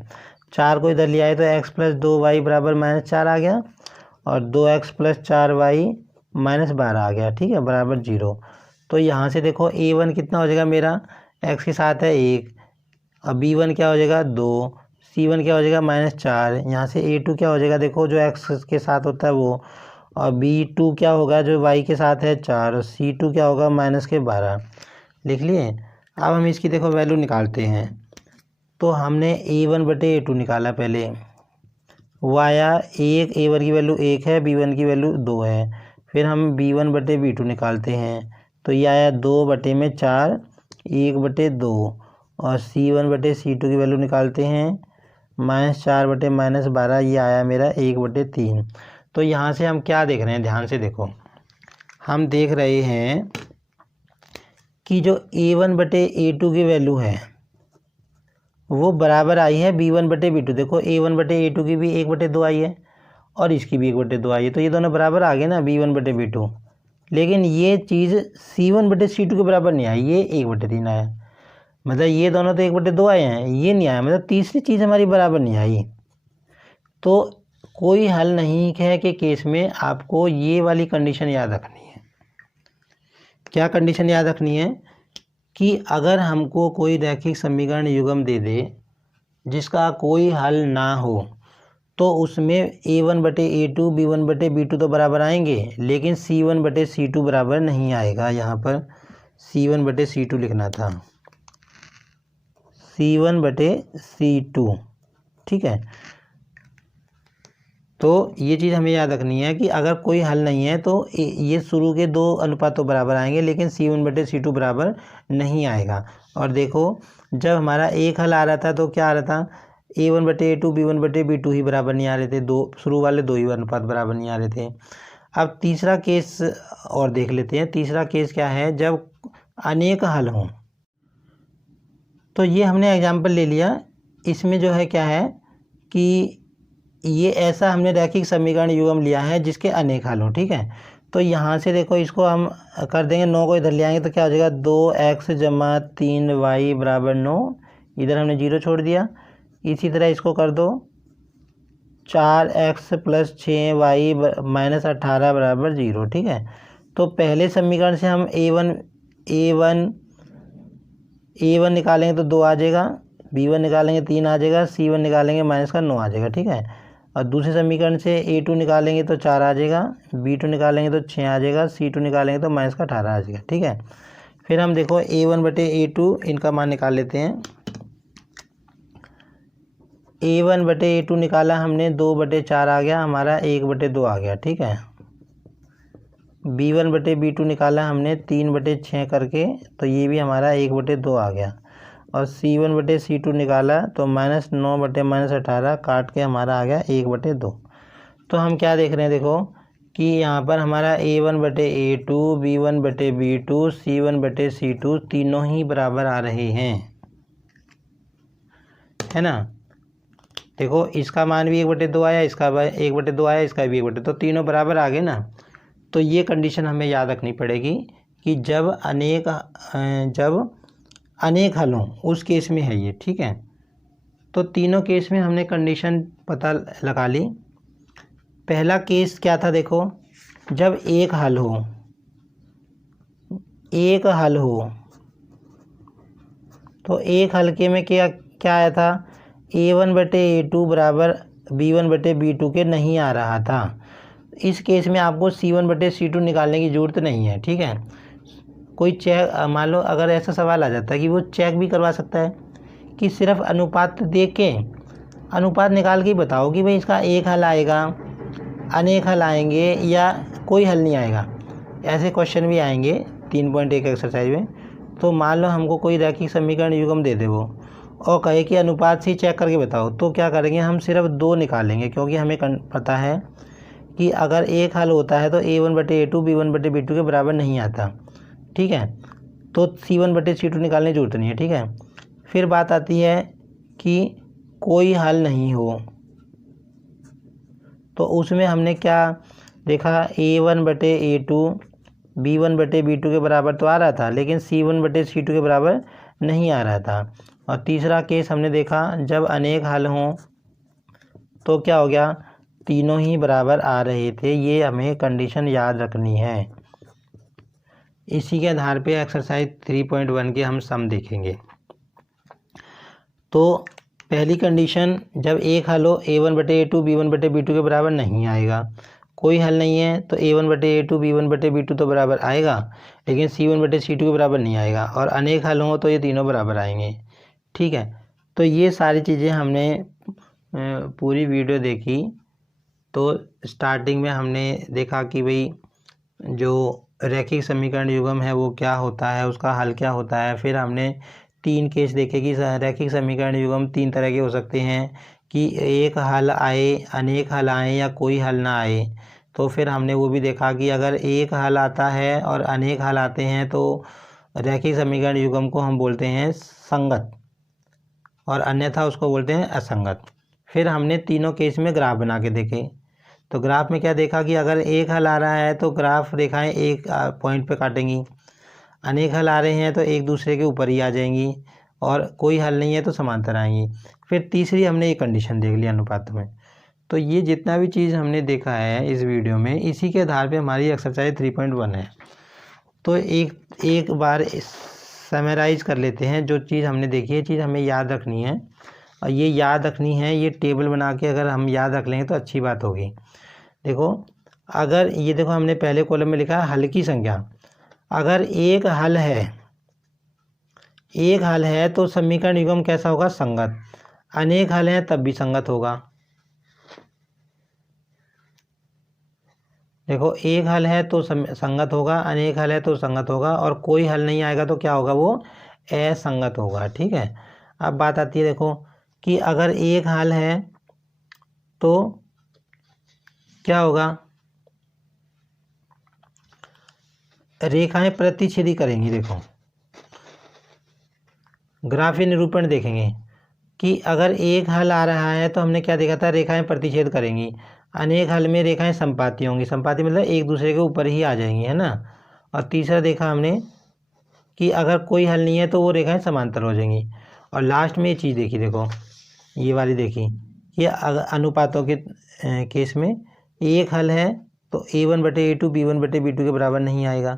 4 को इधर ले आए तो x+2y = -4 आ गया और 2x + 4y - 12 आ गया, ठीक है, बराबर 0। तो यहाँ से देखो A1 कितना हो जाएगा मेरा, x के साथ है 1 और B1 क्या हो जाएगा 2, C1 क्या हो जाएगा -4। यहाँ से A2 क्या हो जाएगा, देखो जो x के साथ होता है वो, और B2 क्या होगा जो y के साथ है 4 और C2 क्या होगा -12। लिख लिए। अब हम इसकी देखो वैल्यू निकालते हैं। तो हमने A1/A2 निकाला पहले, वाया एक A1 की वैल्यू 1 है, B1 की वैल्यू 2 है। फिर हम B1/B2 निकालते हैं, तो ये आया 2/4 1/2 और C1/C2 की वैल्यू निकालते हैं -4/-12, ये आया मेरा 1/3। तो यहाँ से हम क्या देख रहे हैं, ध्यान से देखो, हम देख रहे हैं कि जो A1/A2 की वैल्यू है वो बराबर आई है B1/B2। देखो A1/A2 की भी 1/2 आई है और इसकी भी 1/2 आई है, तो ये दोनों बराबर आ गए ना B1/B2। लेकिन ये चीज़ C1/C2 के बराबर नहीं आई, ये 1/3 आया। मतलब ये दोनों तो 1/2 आए हैं, ये नहीं आया, मतलब तीसरी चीज़ हमारी बराबर नहीं आई। तो कोई हल नहीं है के केस में आपको ये वाली कंडीशन याद रखनी है। क्या कंडीशन याद रखनी है कि अगर हमको कोई रैखिक समीकरण युग्म दे दे जिसका कोई हल ना हो, तो उसमें A1/A2 B1/B2 तो बराबर आएंगे, लेकिन C1/C2 बराबर नहीं आएगा। यहाँ पर C1/C2 लिखना था, C1/C2, ठीक है। तो ये चीज़ हमें याद रखनी है कि अगर कोई हल नहीं है तो ये शुरू के दो अनुपात तो बराबर आएंगे, लेकिन C1/C2 बराबर नहीं आएगा। और देखो जब हमारा एक हल आ रहा था तो क्या आ रहा था, A1/A2 B1/B2 ही बराबर नहीं आ रहे थे, दो शुरू वाले दो ही अनुपात बराबर नहीं आ रहे थे। अब तीसरा केस और देख लेते हैं। तीसरा केस क्या है, जब अनेक हल हों। तो ये हमने एग्जाम्पल ले लिया। इसमें जो है क्या है कि ये ऐसा हमने रैखिक समीकरण युग्म लिया है जिसके अनेक हल हों, ठीक है। तो यहाँ से देखो इसको हम कर देंगे, 9 को इधर ले आएंगे तो क्या हो जाएगा 2x + 3y = 9, इधर हमने 0 छोड़ दिया। इसी तरह इसको कर दो 4x + 6y - 18 = 0, ठीक है। तो पहले समीकरण से हम A1 निकालेंगे तो 2 आ जाएगा, B1 निकालेंगे 3 आ जाएगा, C1 निकालेंगे -9 आ जाएगा, ठीक है। और दूसरे समीकरण से A2 निकालेंगे तो 4 आ जाएगा, B2 निकालेंगे तो 6 आ जाएगा, C2 निकालेंगे तो -18 आ जाएगा, ठीक है। फिर हम देखो A1/A2 इनका मान निकाल लेते हैं। A1/A2 निकाला हमने, 2/4 आ गया हमारा, 1/2 आ गया, ठीक है। B1/B2 निकाला हमने 3/6 करके, तो ये भी हमारा 1/2 आ गया। और C1/C2 निकाला तो -9/-18 काट के हमारा आ गया 1/2। तो हम क्या देख रहे हैं, देखो कि यहाँ पर हमारा A1/A2, B1/B2, C1/C2 तीनों ही बराबर आ रहे हैं, है ना। देखो इसका मान भी 1/2 आया, इसका 1/2 आया, इसका भी 1/2, तो तीनों बराबर आ गए ना। तो ये कंडीशन हमें याद रखनी पड़ेगी कि जब अनेक हल हों उस केस में है ये, ठीक है। तो तीनों केस में हमने कंडीशन पता लगा ली। पहला केस क्या था, देखो जब एक हल हो तो एक हल्के में क्या आया था, A1/A2 बराबर B1/B2 के नहीं आ रहा था। इस केस में आपको C1/C2 निकालने की ज़रूरत नहीं है, ठीक है। कोई चेक, मान लो अगर ऐसा सवाल आ जाता है कि वो चेक भी करवा सकता है कि सिर्फ अनुपात देख के, अनुपात निकाल के ही बताओ कि भाई इसका एक हल आएगा, अनेक हल आएंगे या कोई हल नहीं आएगा। ऐसे क्वेश्चन भी आएंगे 3.1 एक्सरसाइज में। तो मान लो हमको कोई रैखिक समीकरण युग्म दे दे वो, और कहे कि अनुपात से चेक करके बताओ, तो क्या करेंगे, हम सिर्फ 2 निकालेंगे, क्योंकि हमें पता है कि अगर एक हल होता है तो A1/A2 B1/B2 के बराबर नहीं आता, ठीक है। तो C1/C2 निकालने की जरूरत नहीं है, ठीक है। फिर बात आती है कि कोई हल नहीं हो, तो उसमें हमने क्या देखा, A1/A2 B1/B2 के बराबर तो आ रहा था, लेकिन C1/C2 के बराबर नहीं आ रहा था। और तीसरा केस हमने देखा, जब अनेक हल हों तो क्या हो गया, तीनों ही बराबर आ रहे थे। ये हमें कंडीशन याद रखनी है। इसी के आधार पे एक्सरसाइज 3.1 के हम सम देखेंगे। तो पहली कंडीशन, जब एक हल हो A1/A2 B1/B2 के बराबर नहीं आएगा। कोई हल नहीं है तो A1/A2 B1/B2 तो बराबर आएगा, लेकिन C1/C2 के बराबर नहीं आएगा। और अनेक हल हों तो ये तीनों बराबर आएंगे, ठीक है। तो ये सारी चीज़ें हमने पूरी वीडियो देखी। तो स्टार्टिंग में हमने देखा कि भाई जो रैखिक समीकरण युग्म है वो क्या होता है, उसका हल क्या होता है। फिर हमने 3 केस देखे कि रैखिक समीकरण युग्म 3 तरह के हो सकते हैं, कि एक हल आए, अनेक हल आए या कोई हल ना आए। तो फिर हमने वो भी देखा कि अगर एक हल आता है और अनेक हल आते हैं तो रैखिक समीकरण युग्म को हम बोलते हैं संगत, और अन्यथा उसको बोलते हैं असंगत। फिर हमने तीनों केस में ग्राफ बना के देखे। तो ग्राफ में क्या देखा कि अगर एक हल आ रहा है तो ग्राफ रेखाएं एक पॉइंट पे काटेंगी, अनेक हल आ रहे हैं तो एक दूसरे के ऊपर ही आ जाएंगी, और कोई हल नहीं है तो समांतर आएंगी। फिर तीसरी हमने ये कंडीशन देख ली अनुपात में। तो ये जितना भी चीज़ हमने देखा है इस वीडियो में, इसी के आधार पे हमारी एक्सरसाइज 3.1 है। तो एक बार समराइज़ कर लेते हैं। जो चीज़ हमने देखी है, चीज़ हमें याद रखनी है, और ये याद रखनी है, ये टेबल बना के अगर हम याद रख लेंगे तो अच्छी बात होगी। देखो, अगर ये देखो हमने पहले कॉलम में लिखा है हल की संख्या। अगर एक हल है तो समीकरण युग्म कैसा होगा, संगत। अनेक हल हैं तब भी संगत होगा। देखो, एक हल है तो संगत होगा, अनेक हल है तो संगत होगा, और कोई हल नहीं आएगा तो क्या होगा, वो असंगत होगा, ठीक है। अब बात आती है, देखो कि अगर एक हल है तो क्या होगा, रेखाएं प्रतिच्छेदी करेंगी। देखो ग्राफीय निरूपण देखेंगे कि अगर एक हल आ रहा है तो हमने क्या देखा था, रेखाएं प्रतिच्छेद करेंगी। अनेक हल में रेखाएं संपाती होंगी, संपाती मतलब एक दूसरे के ऊपर ही आ जाएंगी, है ना। और तीसरा देखा हमने कि अगर कोई हल नहीं है तो वो रेखाएं समांतर हो जाएंगी। और लास्ट में ये चीज़ देखी, देखो ये वाली देखी, कि अनुपातों के केस में एक हल है तो A1/A2 B1/B2 के बराबर नहीं आएगा।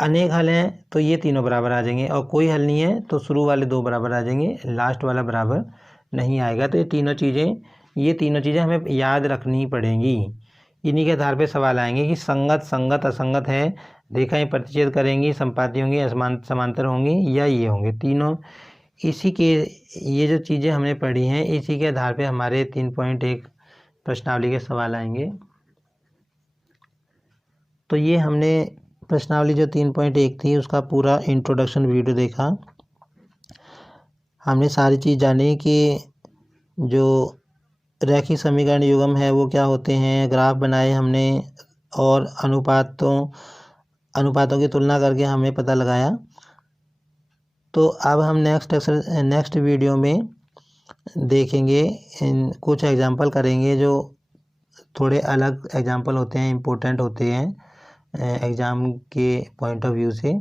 अनेक हल हैं तो ये तीनों बराबर आ जाएंगे, और कोई हल नहीं है तो शुरू वाले 2 बराबर आ जाएंगे, लास्ट वाला बराबर नहीं आएगा। तो ये तीनों चीज़ें हमें याद रखनी पड़ेंगी। इन्हीं के आधार पे सवाल आएंगे कि संगत, संगत, असंगत है, रेखाएं प्रतिच्छेद करेंगी, संपाती होंगी, समांतर होंगी, या ये होंगे तीनों। इसी के ये जो चीज़ें हमने पढ़ी हैं, इसी के आधार पे हमारे 3.1 प्रश्नावली के सवाल आएंगे। तो ये हमने प्रश्नावली जो 3.1 थी उसका पूरा इंट्रोडक्शन वीडियो देखा। हमने सारी चीज़ जानी कि जो रैखिक समीकरण युग्म है वो क्या होते हैं, ग्राफ बनाए हमने और अनुपातों की तुलना करके हमें पता लगाया। तो अब हम नेक्स्ट वीडियो में देखेंगे, कुछ एग्जांपल करेंगे जो थोड़े अलग एग्जांपल होते हैं, इम्पोर्टेंट होते हैं एग्ज़ाम के पॉइंट ऑफ व्यू से।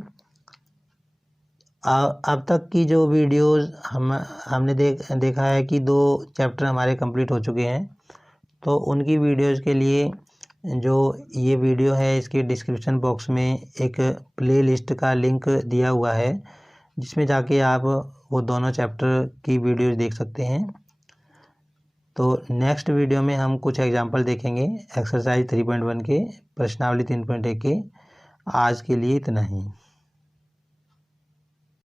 अब तक की जो वीडियोस हमने देखा है कि 2 चैप्टर हमारे कंप्लीट हो चुके हैं। तो उनकी वीडियोस के लिए जो ये वीडियो है इसके डिस्क्रिप्शन बॉक्स में एक प्लेलिस्ट का लिंक दिया हुआ है, जिसमें जाके आप वो दोनों चैप्टर की वीडियोस देख सकते हैं। तो नेक्स्ट वीडियो में हम कुछ एग्जांपल देखेंगे एक्सरसाइज 3.1 के, प्रश्नावली 3.1 के। आज के लिए इतना ही।